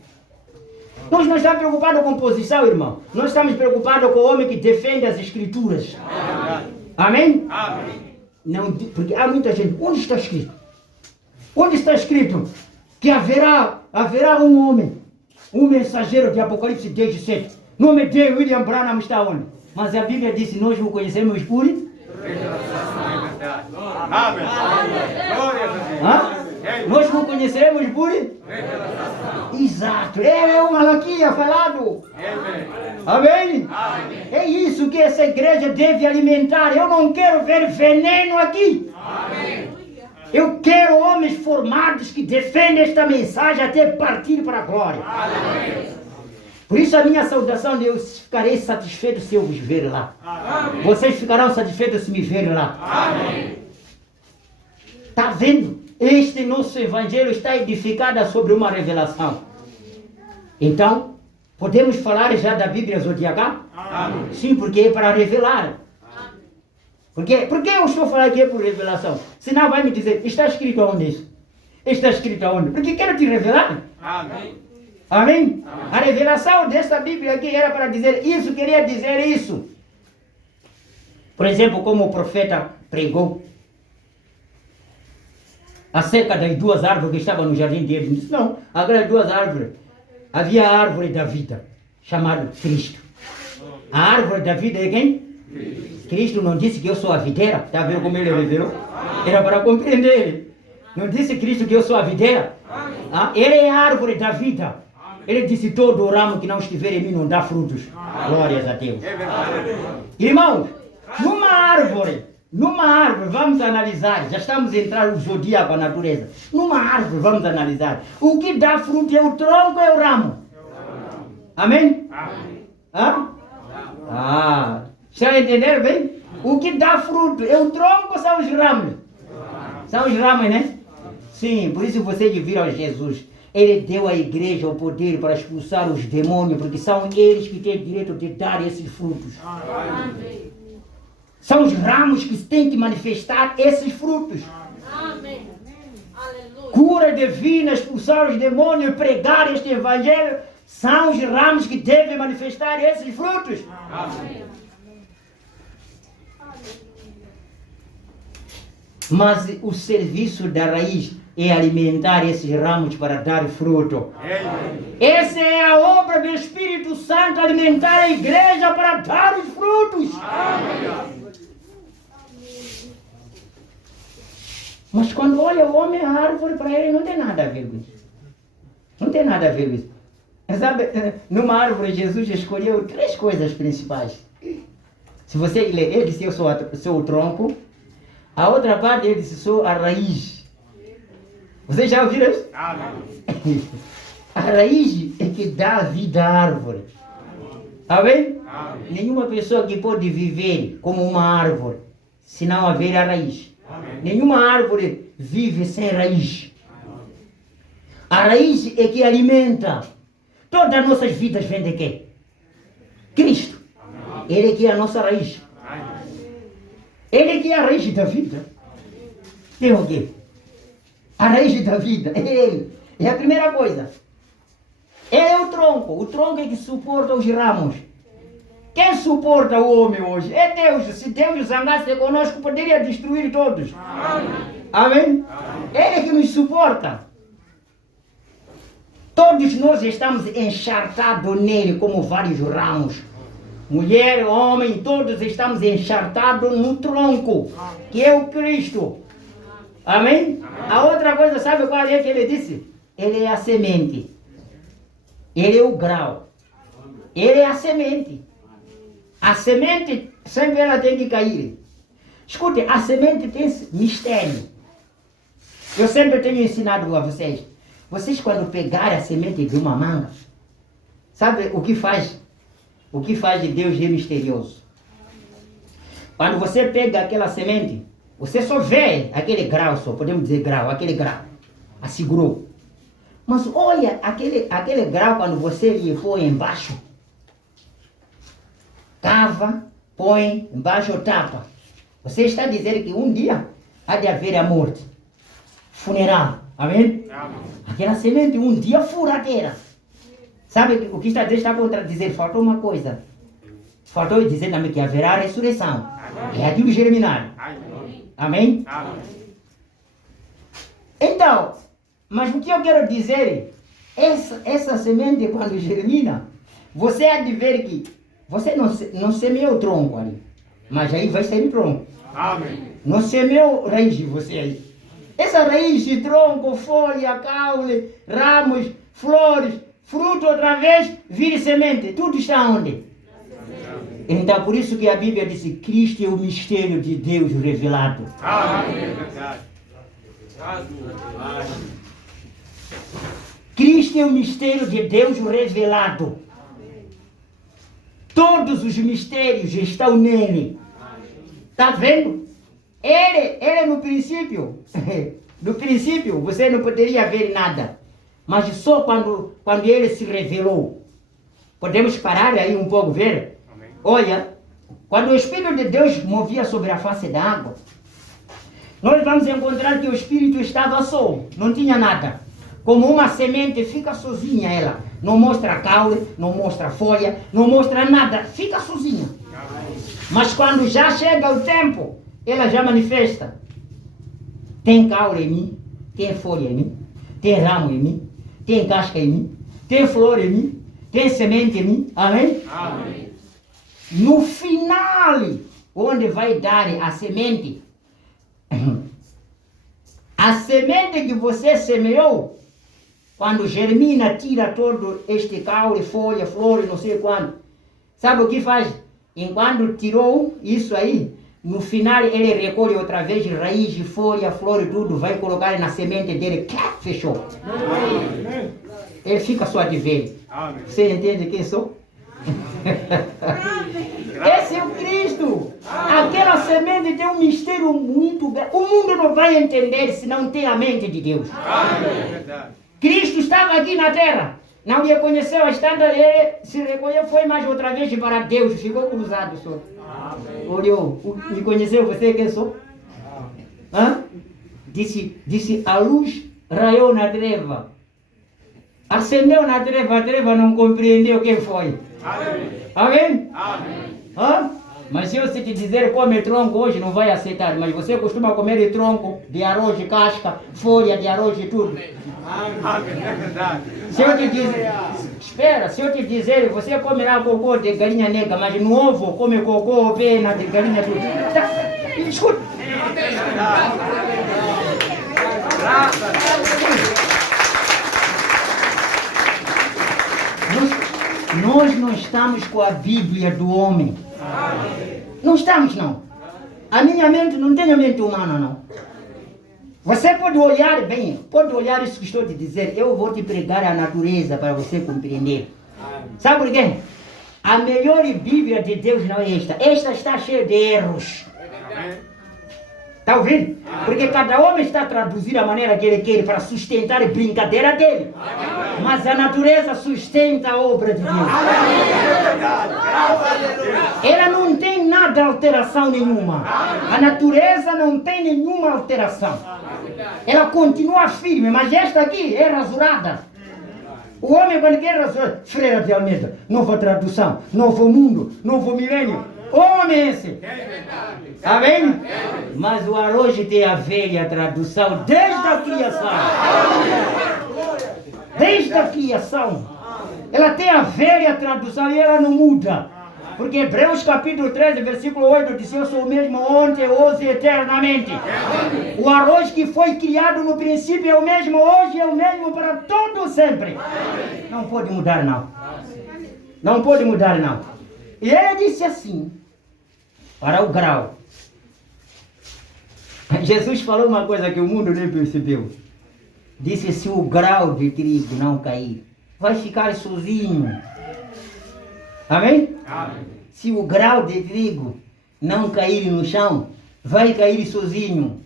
Nós não estamos preocupados com posição, irmão. Nós estamos preocupados com o homem que defende as Escrituras. Amém? Amém. Não, porque há muita gente. Onde está escrito? Onde está escrito que haverá um homem, um mensageiro de Apocalipse 10:7? O nome de William Branham está onde? Mas a Bíblia disse, nós o conhecemos por Amém. Nós o conheceremos por Exato. É o Malaquia falado. Amém? Amém? É isso que essa igreja deve alimentar. Eu não quero ver veneno aqui. Amém. Eu quero homens formados que defendem esta mensagem até partir para a glória. Amém. Por isso a minha saudação, eu ficarei satisfeito se eu vos ver lá. Amém. Vocês ficarão satisfeitos se me verem lá. Amém. Está vendo? Este nosso evangelho está edificado sobre uma revelação. Então, podemos falar já da Bíblia Zodiacal? Amém. Sim, porque é para revelar. Por que eu estou falando aqui por revelação? Senão vai me dizer, está escrito aonde isso? Está escrito aonde? Porque quero te revelar. Amém. Amém? Amém. A revelação desta Bíblia aqui era para dizer isso, queria dizer isso. Por exemplo, como o profeta pregou acerca das duas árvores que estavam no jardim de Éden. Disse, não, aquelas duas árvores. Havia a árvore da vida, chamada Cristo. A árvore da vida é quem? Cristo não disse que eu sou a videira. Está vendo como ele revelou? Era para compreender. Não disse Cristo que eu sou a videira. Ele é a árvore da vida. Ele disse, todo ramo que não estiver em mim não dá frutos. Glórias a Deus. Irmãos, numa árvore, vamos analisar, já estamos entrando no zodíaco, a natureza. Numa árvore, vamos analisar. O que dá fruto é o tronco ou é o ramo? Amém? Já entenderam bem? O que dá fruto é o tronco ou são os ramos? São os ramos, né? Sim, por isso vocês viram Jesus. Ele deu à igreja o poder para expulsar os demônios, porque são eles que têm direito de dar esses frutos. Amém. São os ramos que têm que manifestar esses frutos. Amém. Cura divina, expulsar os demônios, pregar este evangelho, são os ramos que devem manifestar esses frutos. Amém. Mas o serviço da raiz é alimentar esses ramos para dar fruto. Essa é a obra do Espírito Santo, alimentar a igreja para dar os frutos. Amém. Mas quando olha o homem, a árvore para ele não tem nada a ver com isso. Não tem nada a ver com isso. Sabe, numa árvore Jesus escolheu 3 coisas principais. Se você ler, ele disse eu sou o tronco. A outra parte ele disse sou a raiz. Vocês já ouviram isso? A raiz é que dá vida à árvore. Amém? Nenhuma pessoa que pode viver como uma árvore se não haver a raiz. Nenhuma árvore vive sem raiz. A raiz é que alimenta. Todas as nossas vidas vêm de quê? Cristo. Ele é que é a nossa raiz. Ele é que é a raiz da vida. Tem o quê? A raiz da vida é Ele. É a primeira coisa. Ele é o tronco. O tronco é que suporta os ramos. Quem suporta o homem hoje? É Deus. Se Deus zangasse conosco, poderia destruir todos. Amém? Ele é que nos suporta. Todos nós estamos encharcados nele como vários ramos. Mulher, homem, todos estamos encharcados no tronco, que é o Cristo. Amém? A outra coisa, sabe qual é que ele disse? Ele é a semente. Ele é o grau. Ele é a semente. A semente, sempre ela tem que cair. Escute, a semente tem mistério. Eu sempre tenho ensinado a vocês. Vocês quando pegarem a semente de uma manga, sabe o que faz? O que faz de Deus é misterioso. Quando você pega aquela semente, você só vê aquele grau, só podemos dizer grau, aquele grau. Assegurou. Mas olha, aquele grau quando você lhe põe embaixo, cava, põe embaixo, tapa. Você está dizendo que um dia há de haver a morte. Funeral. Amém? Aquela semente um dia furadeira. Sabe o que Deus está a contradizer? Faltou uma coisa. Faltou dizer também que haverá ressurreição. É aquilo germinar. Amém? Então, mas o que eu quero dizer, essa semente quando germina, você há de ver que você não semeou o tronco ali, mas aí vai sair o tronco. Amém. Não semeou raiz você aí. Essa raiz de tronco, folha, caule, ramos, flores, fruto outra vez, vira semente. Tudo está onde? Então por isso que a Bíblia diz que Cristo é o mistério de Deus revelado. Amém. Cristo é o mistério de Deus revelado. Todos os mistérios estão nele. Está vendo? Ele no princípio, você não poderia ver nada. Mas só quando ele se revelou. Podemos parar aí um pouco ver? Amém. Olha, quando o Espírito de Deus movia sobre a face da água, nós vamos encontrar que o Espírito estava só, não tinha nada. Como uma semente, fica sozinha ela. Não mostra caule, não mostra folha, não mostra nada, fica sozinha. Mas quando já chega o tempo, ela já manifesta. Tem caule em mim, tem folha em mim, tem ramo em mim, tem casca em mim, tem flor em mim, tem semente em mim. Amém? Amém. No final, onde vai dar a semente, a semente que você semeou, quando germina, tira todo este caule, folha, flor, não sei quando. Sabe o que faz? Enquanto tirou isso aí, no final ele recolhe outra vez raiz, folha, flor e tudo, vai colocar na semente dele, fechou. Amém. Ele fica só de ver. Amém. Você entende quem sou? Esse é o Cristo. Aquela semente tem um mistério muito grande. O mundo não vai entender se não tem a mente de Deus. Amém. Cristo estava aqui na terra. Não lhe conheceu, estando ele se recolheu, foi mais outra vez para Deus, ficou cruzado só. Olhou, me conheceu, você quem sou? Hã? Disse, a luz raiou na treva. Acendeu na treva, a treva não compreendeu quem foi. Amém. Amém? Amém. Hã? Mas se eu te dizer come tronco hoje, não vai aceitar. Mas você costuma comer de tronco, de arroz, de casca, folha de arroz e tudo. Amém. É verdade. Se eu te dizer, espera, se eu te dizer, você comerá cocô de galinha negra, mas no ovo come cocô, pena de galinha tudo. Tá? Escuta. Graças a Deus. Nós não estamos com a Bíblia do homem. Não estamos, não. A minha mente não tem a mente humana, não. Você pode olhar bem, pode olhar isso que estou te dizer. Eu vou te pregar a natureza para você compreender. Sabe por quê? A melhor Bíblia de Deus não é esta. Esta está cheia de erros. Está ouvindo? Porque cada homem está a traduzir a maneira que ele quer para sustentar a brincadeira dele. Mas a natureza sustenta a obra de Deus. Ela não tem nada, alteração nenhuma. A natureza não tem nenhuma alteração. Ela continua firme, mas esta aqui é rasurada. O homem quando quer rasurar, Freira de Almeida, nova tradução, novo mundo, novo milênio. Homem esse. Está vendo? Mas o Aroge tem a velha tradução desde a criação. Desde a criação. Ela tem a velha tradução e ela não muda. Porque Hebreus capítulo 13, versículo 8 diz: eu sou o mesmo ontem, hoje e eternamente. O Aroge que foi criado no princípio é o mesmo hoje, é o mesmo para todo sempre. Não pode mudar, não. Não pode mudar, não. E ele disse assim, para o grau. Jesus falou uma coisa que o mundo nem percebeu. Disse: se o grau de trigo não cair, vai ficar sozinho. Amém? Amém. Se o grau de trigo não cair no chão, vai cair sozinho.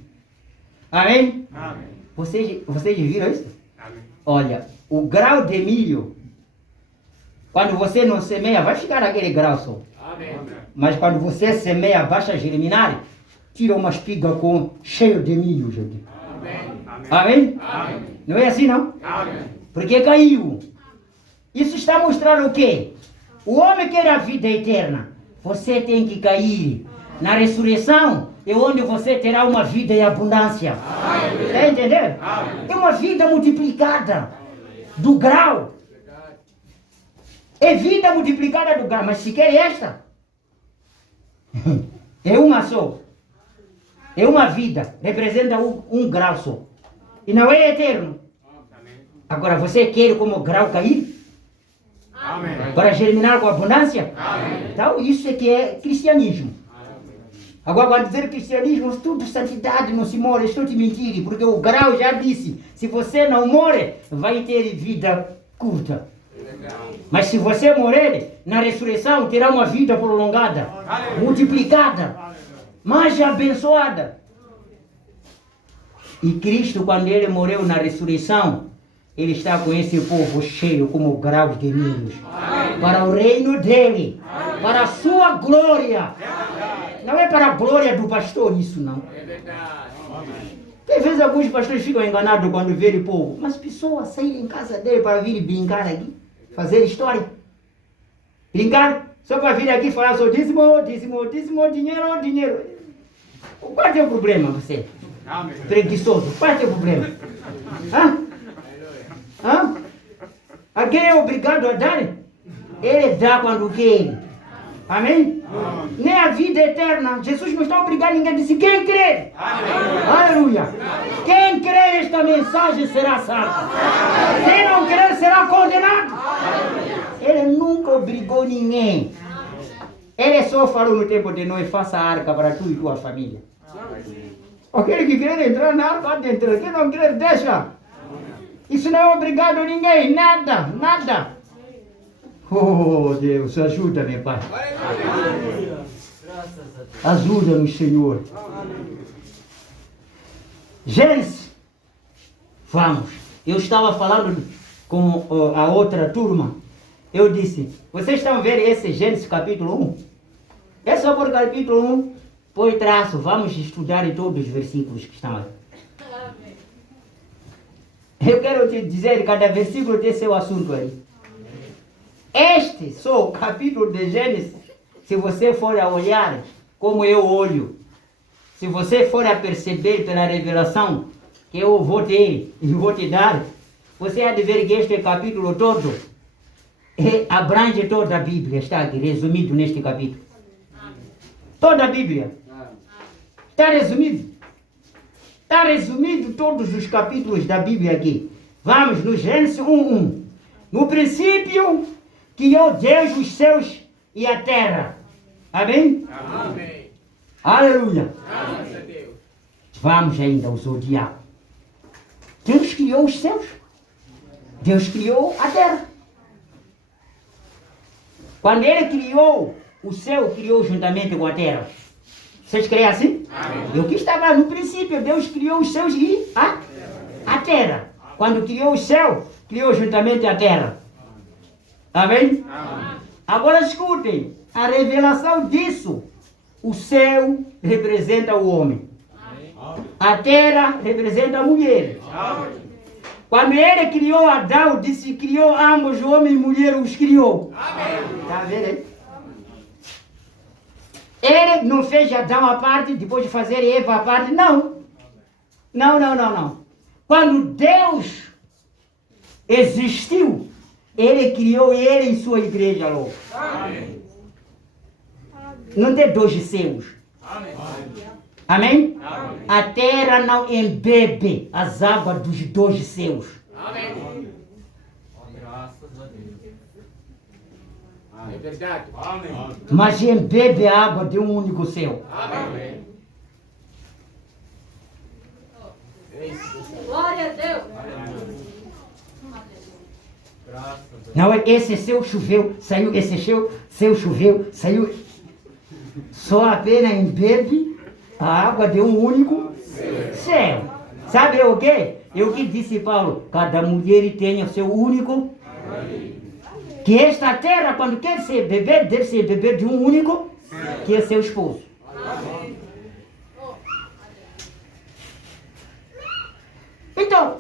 Amém? Amém. Vocês viram isso? Amém. Olha, o grau de milho, quando você não semeia, vai ficar aquele grau só. Amém. Mas quando você semeia, baixa germinar, tira uma espiga cheio de milho, gente. Amém. Amém? Amém. Não é assim, não? Amém. Porque caiu. Isso está mostrando o quê? O homem quer a vida eterna. Você tem que cair. Na ressurreição é onde você terá uma vida em abundância. Está entendendo? É uma vida multiplicada do grau. É vida multiplicada do grau. Mas se quer esta, é uma só. É uma vida. Representa um grau só. E não é eterno. Agora você quer como grau cair? Amém. Para germinar com abundância? Amém. Então isso é que é cristianismo. Agora quando dizer cristianismo, tudo santidade, não se morre, estou te mentindo, porque o grau já disse, se você não morre, vai ter vida curta. Mas se você morrer, na ressurreição terá uma vida prolongada, multiplicada, mais abençoada. E Cristo, quando ele morreu na ressurreição, ele está com esse povo cheio como graus de milhos. Para o reino dele. Para a sua glória. Não é para a glória do pastor isso, não. Tem vezes alguns pastores ficam enganados quando vêem o povo. Mas pessoas saem em casa dele para vir brincar aqui. Fazer história. Brincar. Só para vir aqui falar só dízimo, dinheiro, dinheiro. Qual é o problema, você? Preguiçoso. Qual é o problema? Hã? Hã? Alguém é obrigado a dar? Ele dá quando quer. Amém? Nem a vida eterna. Jesus não está obrigado a ninguém. Disse: quem crer? Aleluia. Quem crer esta mensagem será salvo. Quem não crer será condenado. Ele nunca obrigou ninguém. Ele só falou no tempo de Noé: faça a arca para tu e tua família. Aquele que quer entrar na arca pode entrar. Quem não quer, deixa. Isso não é obrigado a ninguém, nada, nada. Oh Deus, ajuda-me, Pai. Ajuda-nos, Senhor. Gênesis. Vamos. Eu estava falando com a outra turma. Eu disse: vocês estão vendo esse Gênesis capítulo 1? É só por capítulo 1, por traço. Vamos estudar em todos os versículos que estão aí. Eu quero te dizer, cada versículo tem seu assunto aí. Este só o capítulo de Gênesis, se você for a olhar como eu olho, se você for a perceber pela revelação que eu vou ter e vou te dar, você há de ver que este capítulo todo abrange toda a Bíblia, está aqui resumido neste capítulo. Toda a Bíblia está resumido. Está resumido todos os capítulos da Bíblia aqui. Vamos no Gênesis 1:1. No princípio, criou Deus os céus e a terra. Amém? Amém. Aleluia. Graças a Deus. Vamos ainda ao zodiaco. Deus criou os céus. Deus criou a terra. Quando Ele criou o céu, criou juntamente com a terra. Vocês creem assim? Amém. O que estava no princípio, Deus criou os céus e a terra. Quando criou o céu, criou juntamente a terra. Amém? Amém. Agora escutem, a revelação disso. O céu representa o homem. A terra representa a mulher. Amém. Quando Ele criou Adão, disse que criou ambos, homem e mulher, os criou. Amém. Está vendo aí? Ele não fez Adão à parte, depois de fazer Eva à parte, não. Não. Quando Deus existiu, Ele criou Ele e sua igreja logo. Amém. Não tem dois céus. Amém. Amém? Amém. A terra não embebe as águas dos dois céus. Amém. Graças a Deus. É verdade. Amém. Mas embebe a água de um único céu. Amém. Glória a Deus. Graças a Deus. Não é esse céu choveu, saiu, esse céu choveu, saiu. Só apenas embebe a água de um único céu. Sabe o quê? É o que disse Paulo. Cada mulher tem o seu único. Que esta terra, quando quer ser bebê, deve ser bebê de um único, que é seu esposo. Então,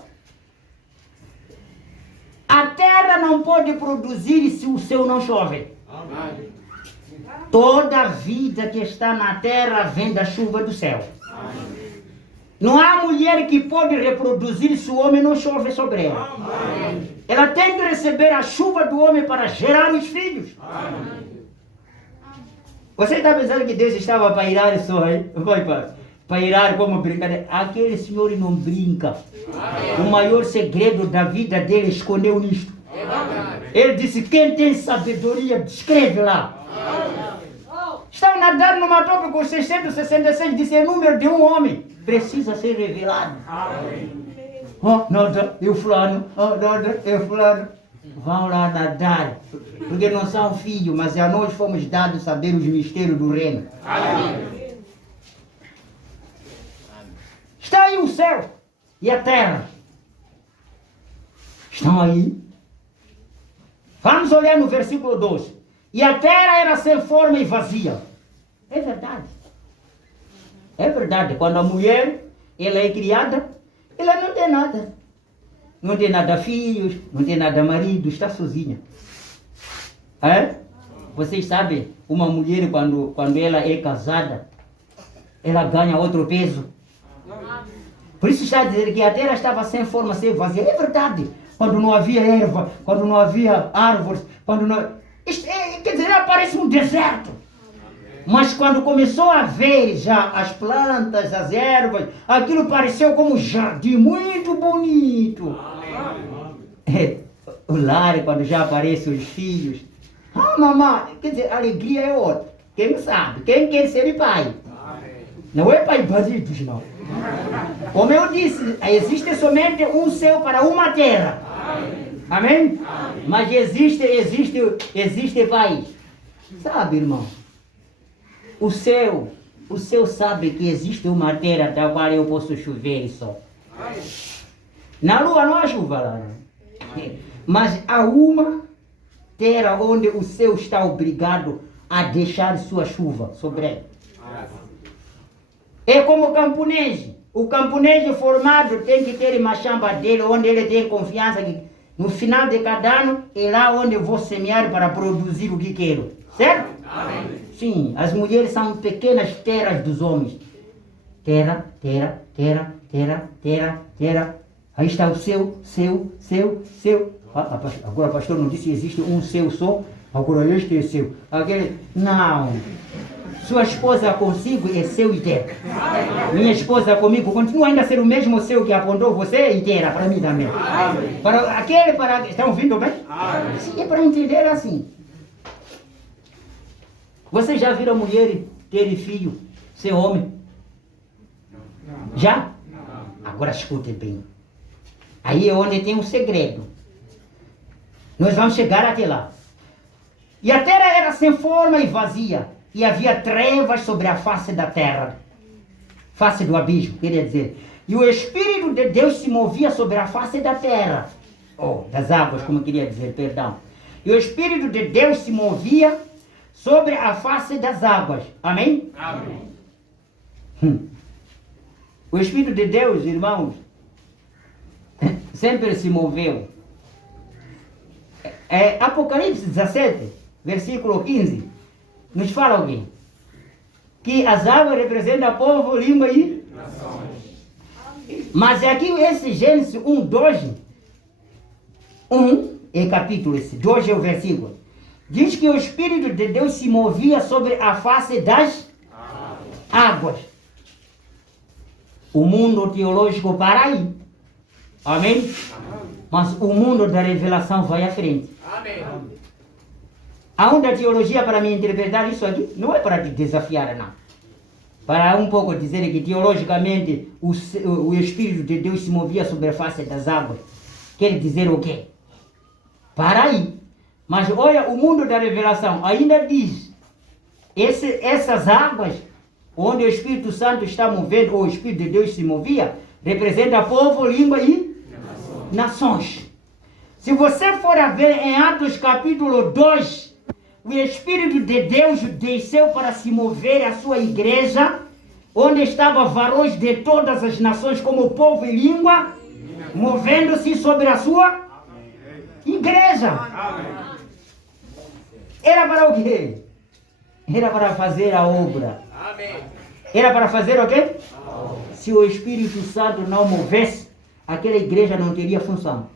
a terra não pode produzir se o céu não chove. Amém. Toda a vida que está na terra vem da chuva do céu. Não há mulher que pode reproduzir se o homem não chove sobre ela. Ela tem que receber a chuva do homem para gerar os filhos. Você está pensando que Deus estava para irar só aí? Vai, pai. Para irar como brincadeira. Aquele senhor não brinca. O maior segredo da vida dele escondeu nisto. É verdade. Ele disse, quem tem sabedoria, escreve lá. Estão nadando numa topa com 666, disse o número de um homem. Precisa ser revelado. Oh, nada, eu fulano, oh, nada, eu fulano. Vão lá nadar, porque não são filhos, mas a nós fomos dados saber os mistérios do reino. Está aí o céu e a terra. Estão aí. Vamos olhar no versículo 12. E a terra era sem forma e vazia. É verdade. É verdade. Quando a mulher, ela é criada, ela não tem nada. Não tem nada filhos, não tem nada marido, está sozinha. É? Vocês sabem, uma mulher quando ela é casada, ela ganha outro peso. Por isso está a dizer que a terra estava sem forma, sem vazia. É verdade. Quando não havia erva, quando não havia árvores, quando não... quer dizer, parece um deserto. Mas quando começou a ver já as plantas, as ervas, aquilo pareceu como um jardim muito bonito. O lar, quando já aparecem os filhos. Ah, mamãe, quer dizer, a alegria é outra. Quem sabe? Quem quer ser pai? Não é pai bandidos, não. Como eu disse, existe somente um céu para uma terra. Amém? Mas existe país. Sabe, irmão? O céu sabe que existe uma terra da qual eu posso chover só. Na lua não há chuva lá. Não. Mas há uma terra onde o céu está obrigado a deixar sua chuva sobre ela. É como o camponês. O camponês formado tem que ter uma chamba dele, onde ele tem confiança que no final de cada ano é lá onde eu vou semear para produzir o que quero. Certo? Amém. Sim, as mulheres são pequenas terras dos homens. Terra, terra, terra, terra, terra, terra. Aí está o céu, céu, céu, céu. Agora, pastor, não disse que existe um céu só. Agora este é céu. Aquele... Não. Sua esposa consigo é seu inteiro. Minha esposa comigo continua ainda a ser o mesmo seu que apontou você inteira para mim também. Para aquele, para... Estão ouvindo bem? Sim, é para entender assim. Vocês já viram mulher ter filho, ser homem? Já? Agora escutem bem. Aí é onde tem um segredo. Nós vamos chegar até lá. E a terra era sem forma e vazia, e havia trevas sobre a face da terra. Face do abismo, quer dizer. E o Espírito de Deus se movia sobre a face da terra. Das águas, como eu queria dizer, perdão. E o Espírito de Deus se movia sobre a face das águas. Amém? Amém. O Espírito de Deus, irmãos, sempre se moveu. Apocalipse 17, versículo 15, nos fala alguém que as águas representam povo, língua e nações. Mas aqui esse Gênesis 1, 2, 1 é capítulo, esse 2 é o versículo. Diz que o Espírito de Deus se movia sobre a face das águas. O mundo teológico para aí. Amém? Mas o mundo da revelação vai à frente. Amém. Aonde a teologia, para me interpretar isso aqui, não é para te desafiar, não. Para um pouco dizer que teologicamente o Espírito de Deus se movia sobre a face das águas. Quer dizer o quê? Para aí. Mas olha, o mundo da revelação ainda diz, essas águas, onde o Espírito Santo está movendo, ou o Espírito de Deus se movia, representa povo, língua e nações. Se você for a ver em Atos capítulo 2, o Espírito de Deus desceu para se mover a sua igreja, onde estavam varões de todas as nações, como povo e língua, movendo-se sobre a sua igreja. Era para o quê? Era para fazer a obra. Era para fazer o quê? Se o Espírito Santo não movesse, aquela igreja não teria função.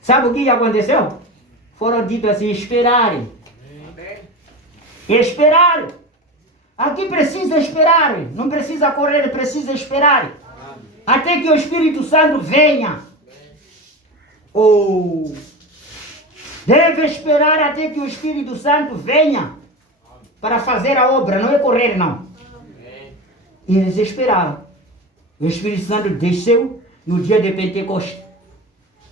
Sabe o que aconteceu? Foram dito assim, esperarem. Esperar. Aqui precisa esperar. Não precisa correr, precisa esperar. Até que o Espírito Santo venha. Deve esperar até que o Espírito Santo venha para fazer a obra, não é correr, não. E eles esperaram. O Espírito Santo desceu no dia de Pentecostes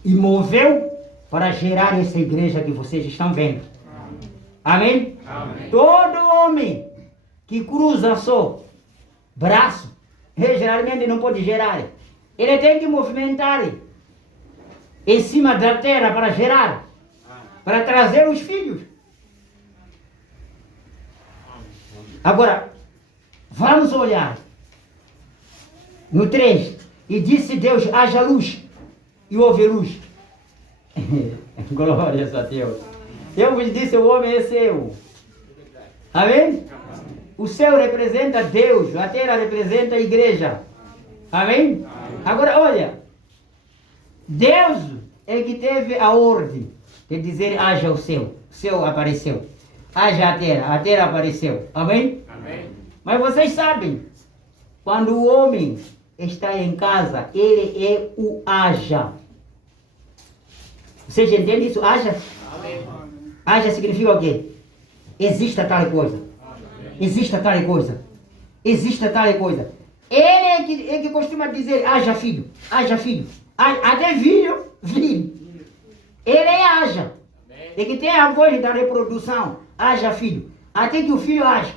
e moveu para gerar essa igreja que vocês estão vendo. Amém? Amém. Todo homem que cruza só braço, geralmente não pode gerar. Ele tem que movimentar em cima da terra para gerar, para trazer os filhos. Agora, vamos olhar no 3. E disse Deus, haja luz, e houve luz. Glórias a Deus. Eu vos disse, o homem é seu. Amém? O céu representa Deus, a terra representa a igreja. Amém? Agora, olha, Deus é que teve a ordem de dizer, haja o céu apareceu. Haja a terra apareceu. Amém? Amém. Mas vocês sabem, quando o homem está em casa, ele é o haja. Vocês entendem isso? Haja? Amém. Haja significa o quê? Exista tal coisa. Exista tal coisa. Exista tal coisa. Ele é que costuma dizer, haja filho. Haja filho. Até filho, filho. Ele é haja. É que tem a voz da reprodução. Haja filho. Até que o filho haja.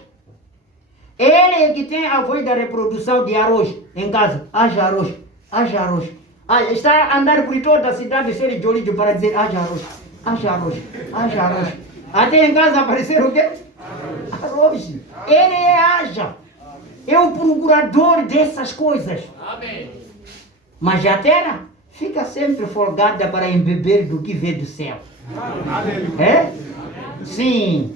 Ele é que tem a voz da reprodução de arroz em casa. Haja arroz. Haja arroz. Está a andar por toda a cidade cheio de olho para dizer haja arroz. Haja arroz. Haja arroz. Até em casa aparecer o quê? Arroz. Ele é haja. É o procurador dessas coisas. Amém. Mas a terra fica sempre folgada para embeber do que vê do céu. É? Sim.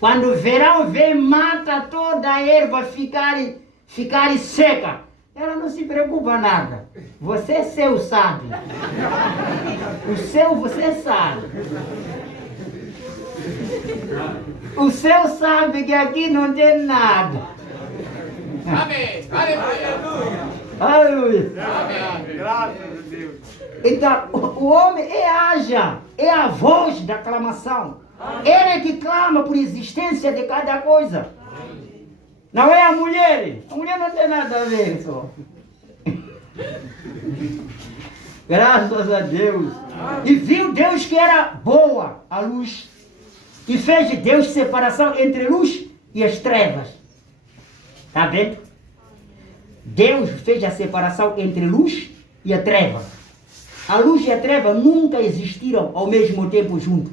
Quando o verão vem, mata toda a erva ficar seca. Ela não se preocupa nada. Você seu sabe. O seu você sabe. O céu sabe que aqui não tem nada. Amém. Aleluia. Aleluia. Amém. Graças a Deus. Então, o homem é a voz da aclamação. Ele é que clama por existência de cada coisa. Não é a mulher. A mulher não tem nada a ver só. Graças a Deus. E viu Deus que era boa a luz. E fez de Deus separação entre a luz e as trevas. Está vendo? Deus fez a separação entre a luz e a treva. A luz e a treva nunca existiram ao mesmo tempo juntos.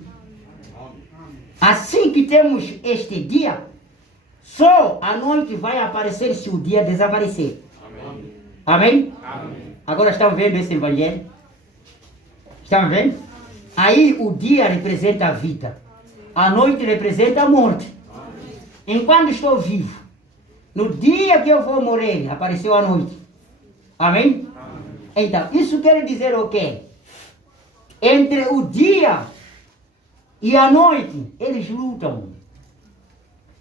Assim que temos este dia, só a noite vai aparecer se o dia desaparecer. Amém? Amém? Agora estão vendo esse evangelho? Estão vendo? Aí o dia representa a vida. A noite representa a morte. Enquanto estou vivo, no dia que eu vou morrer, apareceu a noite. Amém? Então, isso quer dizer o quê? Entre o dia e a noite, eles lutam.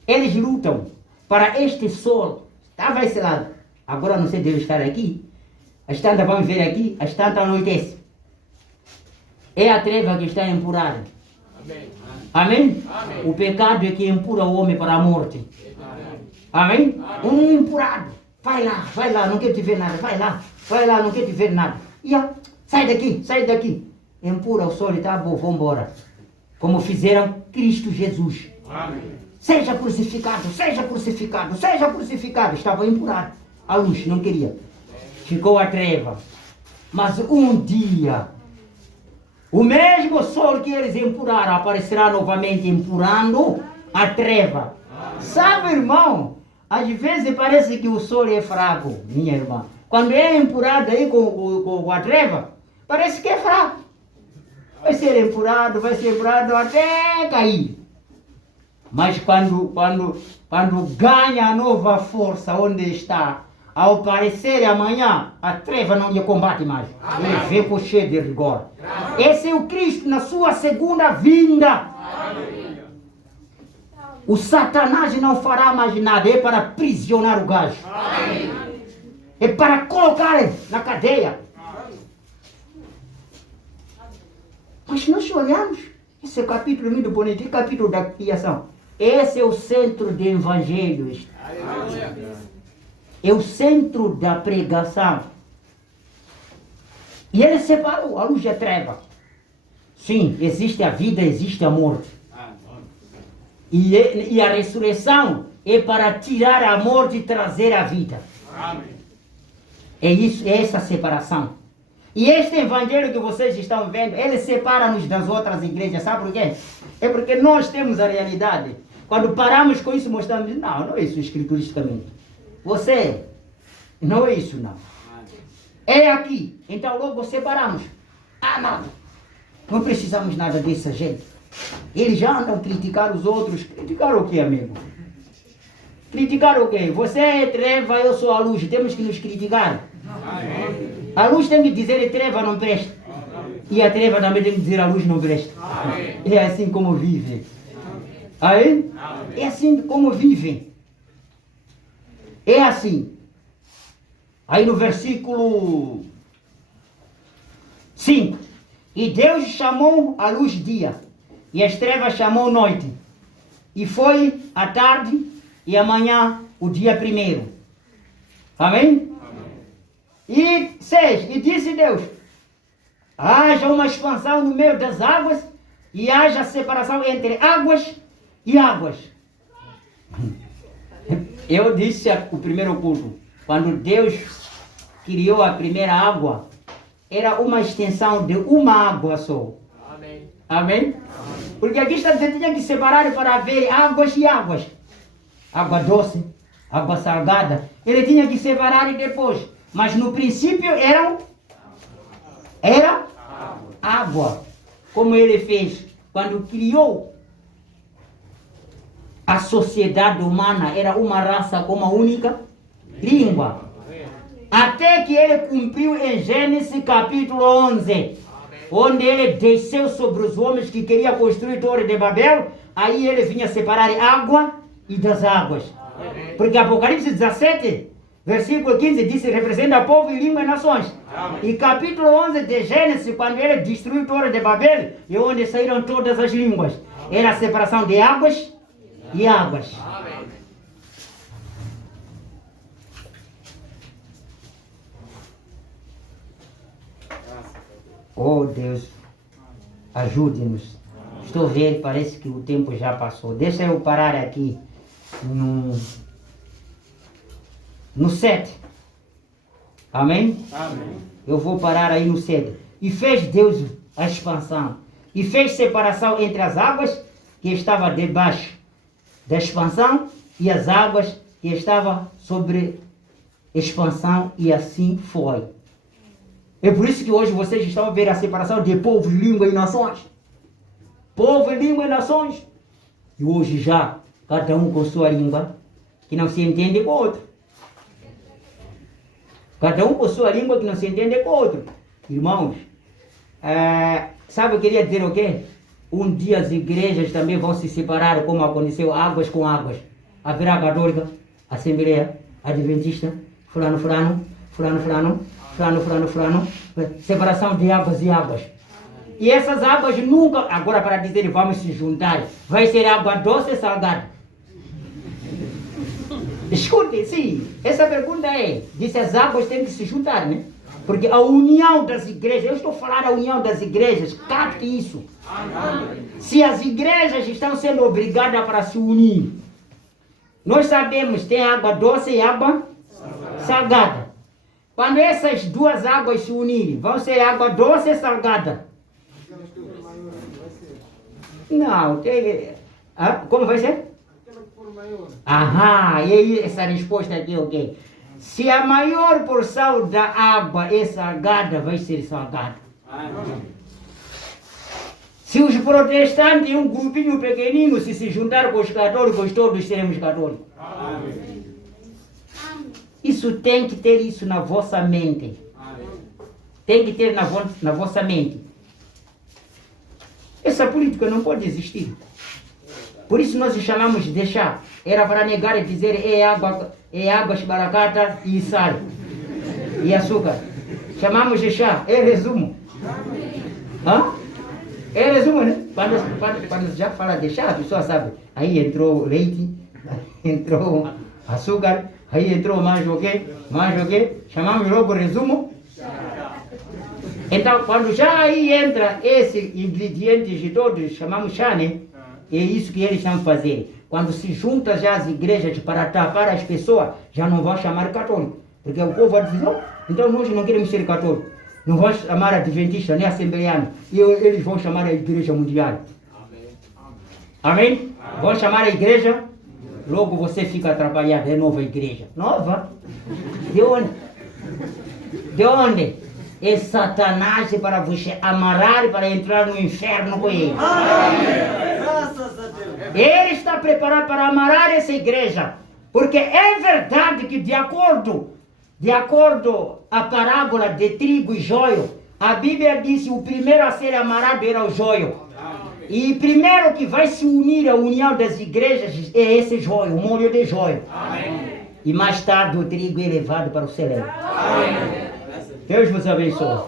Eles lutam para este sol. Estava esse lado. Agora não sei deve estar aqui. As tantas vão ver aqui, as tantas anoitece. É a treva que está empurada. Amém. Amém? Amém. O pecado é que empurra o homem para a morte. Amém? Um empurrado. Vai lá, não quer te ver nada. Vai lá, não quer te ver nada. Sai daqui. Empurra o sol e tá bom, vamos embora. Como fizeram Cristo Jesus. Amém. Seja crucificado. Estava empurrado. A luz não queria. Ficou a treva. Mas um dia, o mesmo sol que eles empurraram aparecerá novamente empurrando a treva. Sabe, irmão? Às vezes parece que o sol é fraco, minha irmã. Quando é empurrado aí com a treva, parece que é fraco. Vai ser empurrado até cair. Mas quando ganha a nova força onde está, ao parecer amanhã, a treva não lhe combate mais. Ele vem com cheio de rigor. Esse é o Cristo na sua segunda vinda. O Satanás não fará mais nada, é para aprisionar o gajo. É para colocar ele na cadeia. Mas nós olhamos, esse capítulo é muito bonito, capítulo da criação. Esse é o centro do evangelho. É o centro da pregação. E ele separou a luz e a treva. Sim, existe a vida, existe a morte. E a ressurreição é para tirar a morte e trazer a vida. Amém. É isso, é essa separação. E este evangelho que vocês estão vendo, ele separa-nos das outras igrejas. Sabe por quê? É porque nós temos a realidade. Quando paramos com isso, mostramos, não é isso escrituristicamente. Você, não é isso não. É aqui. Então logo separamos. Não precisamos nada dessa gente. Eles já andam a criticar os outros. Criticar o que, amigo? Criticar o quê? Você é treva, eu sou a luz. Temos que nos criticar. A luz tem que dizer a treva não presta. E a treva também tem que dizer a luz não presta. É assim como vivem. Aí? É assim como vivem. É assim. Aí no versículo 5. E Deus chamou a luz dia, e as trevas chamou noite. E foi a tarde e amanhã o dia primeiro. Amém? E 6. E disse Deus: haja uma expansão no meio das águas, e haja separação entre águas e águas. Eu disse o primeiro culto, quando Deus criou a primeira água, era uma extensão de uma água só. Amém. Amém? Porque aqui está dizendo que tinha que separar para haver águas e águas. Água doce, água salgada. Ele tinha que separar e depois. Mas no princípio era água. Como ele fez quando criou a sociedade humana, era uma raça com uma única língua. Até que ele cumpriu em Gênesis capítulo 11, onde ele desceu sobre os homens que queriam construir a Torre de Babel, aí ele vinha separar água e das águas. Porque Apocalipse 17, versículo 15 diz que representa povo e língua e nações. E capítulo 11 de Gênesis, quando ele destruiu a Torre de Babel, é onde saíram todas as línguas. Era a separação de águas e águas. Oh Deus, ajude-nos. Estou vendo, parece que o tempo já passou. Deixa eu parar aqui no 7. Amém? Amém. Eu vou parar aí no 7. E fez Deus a expansão. E fez separação entre as águas que estavam debaixo da expansão e as águas que estavam sobre expansão. E assim foi. É por isso que hoje vocês estão a ver a separação de povo, língua e nações. Povo, língua e nações. E hoje já, cada um com sua língua, que não se entende com o outro. Cada um com sua língua que não se entende com o outro. Irmãos, sabe, eu queria dizer o quê? Um dia as igrejas também vão se separar, como aconteceu, águas com águas. Haverá católica, assembleia, adventista, fulano, fulano, fulano, fulano, fulano, fulano, fulano, separação de águas e águas. E essas águas nunca, agora para dizer vamos se juntar, vai ser água doce ou salgada? Escute, sim, essa pergunta diz as águas têm que se juntar, né? Porque a união das igrejas, eu estou falando a união das igrejas, capte isso. Se as igrejas estão sendo obrigadas para se unir, nós sabemos tem água doce e água salgada. Quando essas duas águas se unirem, vão ser água doce e salgada? Não, tem... como vai ser? Aham, e aí essa resposta aqui, ok. Se a maior porção da água é salgada, vai ser salgada. Se os protestantes, um grupinho pequenino, se juntar com os católicos, todos seremos católicos. Isso tem que ter isso na vossa mente. Tem que ter na vossa mente. Essa política não pode existir. Por isso nós chamamos de chá. Era para negar e dizer é água esbaracata e sal. E açúcar. Chamamos de chá. É resumo. Hã? É resumo, né? Quando já fala de chá, a pessoa sabe. Aí entrou leite, entrou açúcar, aí entrou mais o quê? Chamamos logo resumo. Então, quando já aí entra esses ingredientes de todos, chamamos chá, né? É isso que eles estão fazendo. Quando se juntam já as igrejas para tapar as pessoas, já não vão chamar católico. Porque o povo vai dizer, não, então nós não queremos ser católicos. Não vão chamar adventista, nem assembleano. E eles vão chamar a igreja mundial. Amém? Vão chamar a igreja, logo você fica atrapalhado. É nova igreja. Nova? De onde? De onde? É Satanás para você amarrar para entrar no inferno com ele. Ele está preparado para amarrar essa igreja. Porque é verdade que de acordo à parábola de trigo e joio, a Bíblia diz que o primeiro a ser amarrado era o joio. E primeiro que vai se unir a união das igrejas é esse joio, o molho de joio. E mais tarde o trigo é levado para o céu. Deus vos abençoe.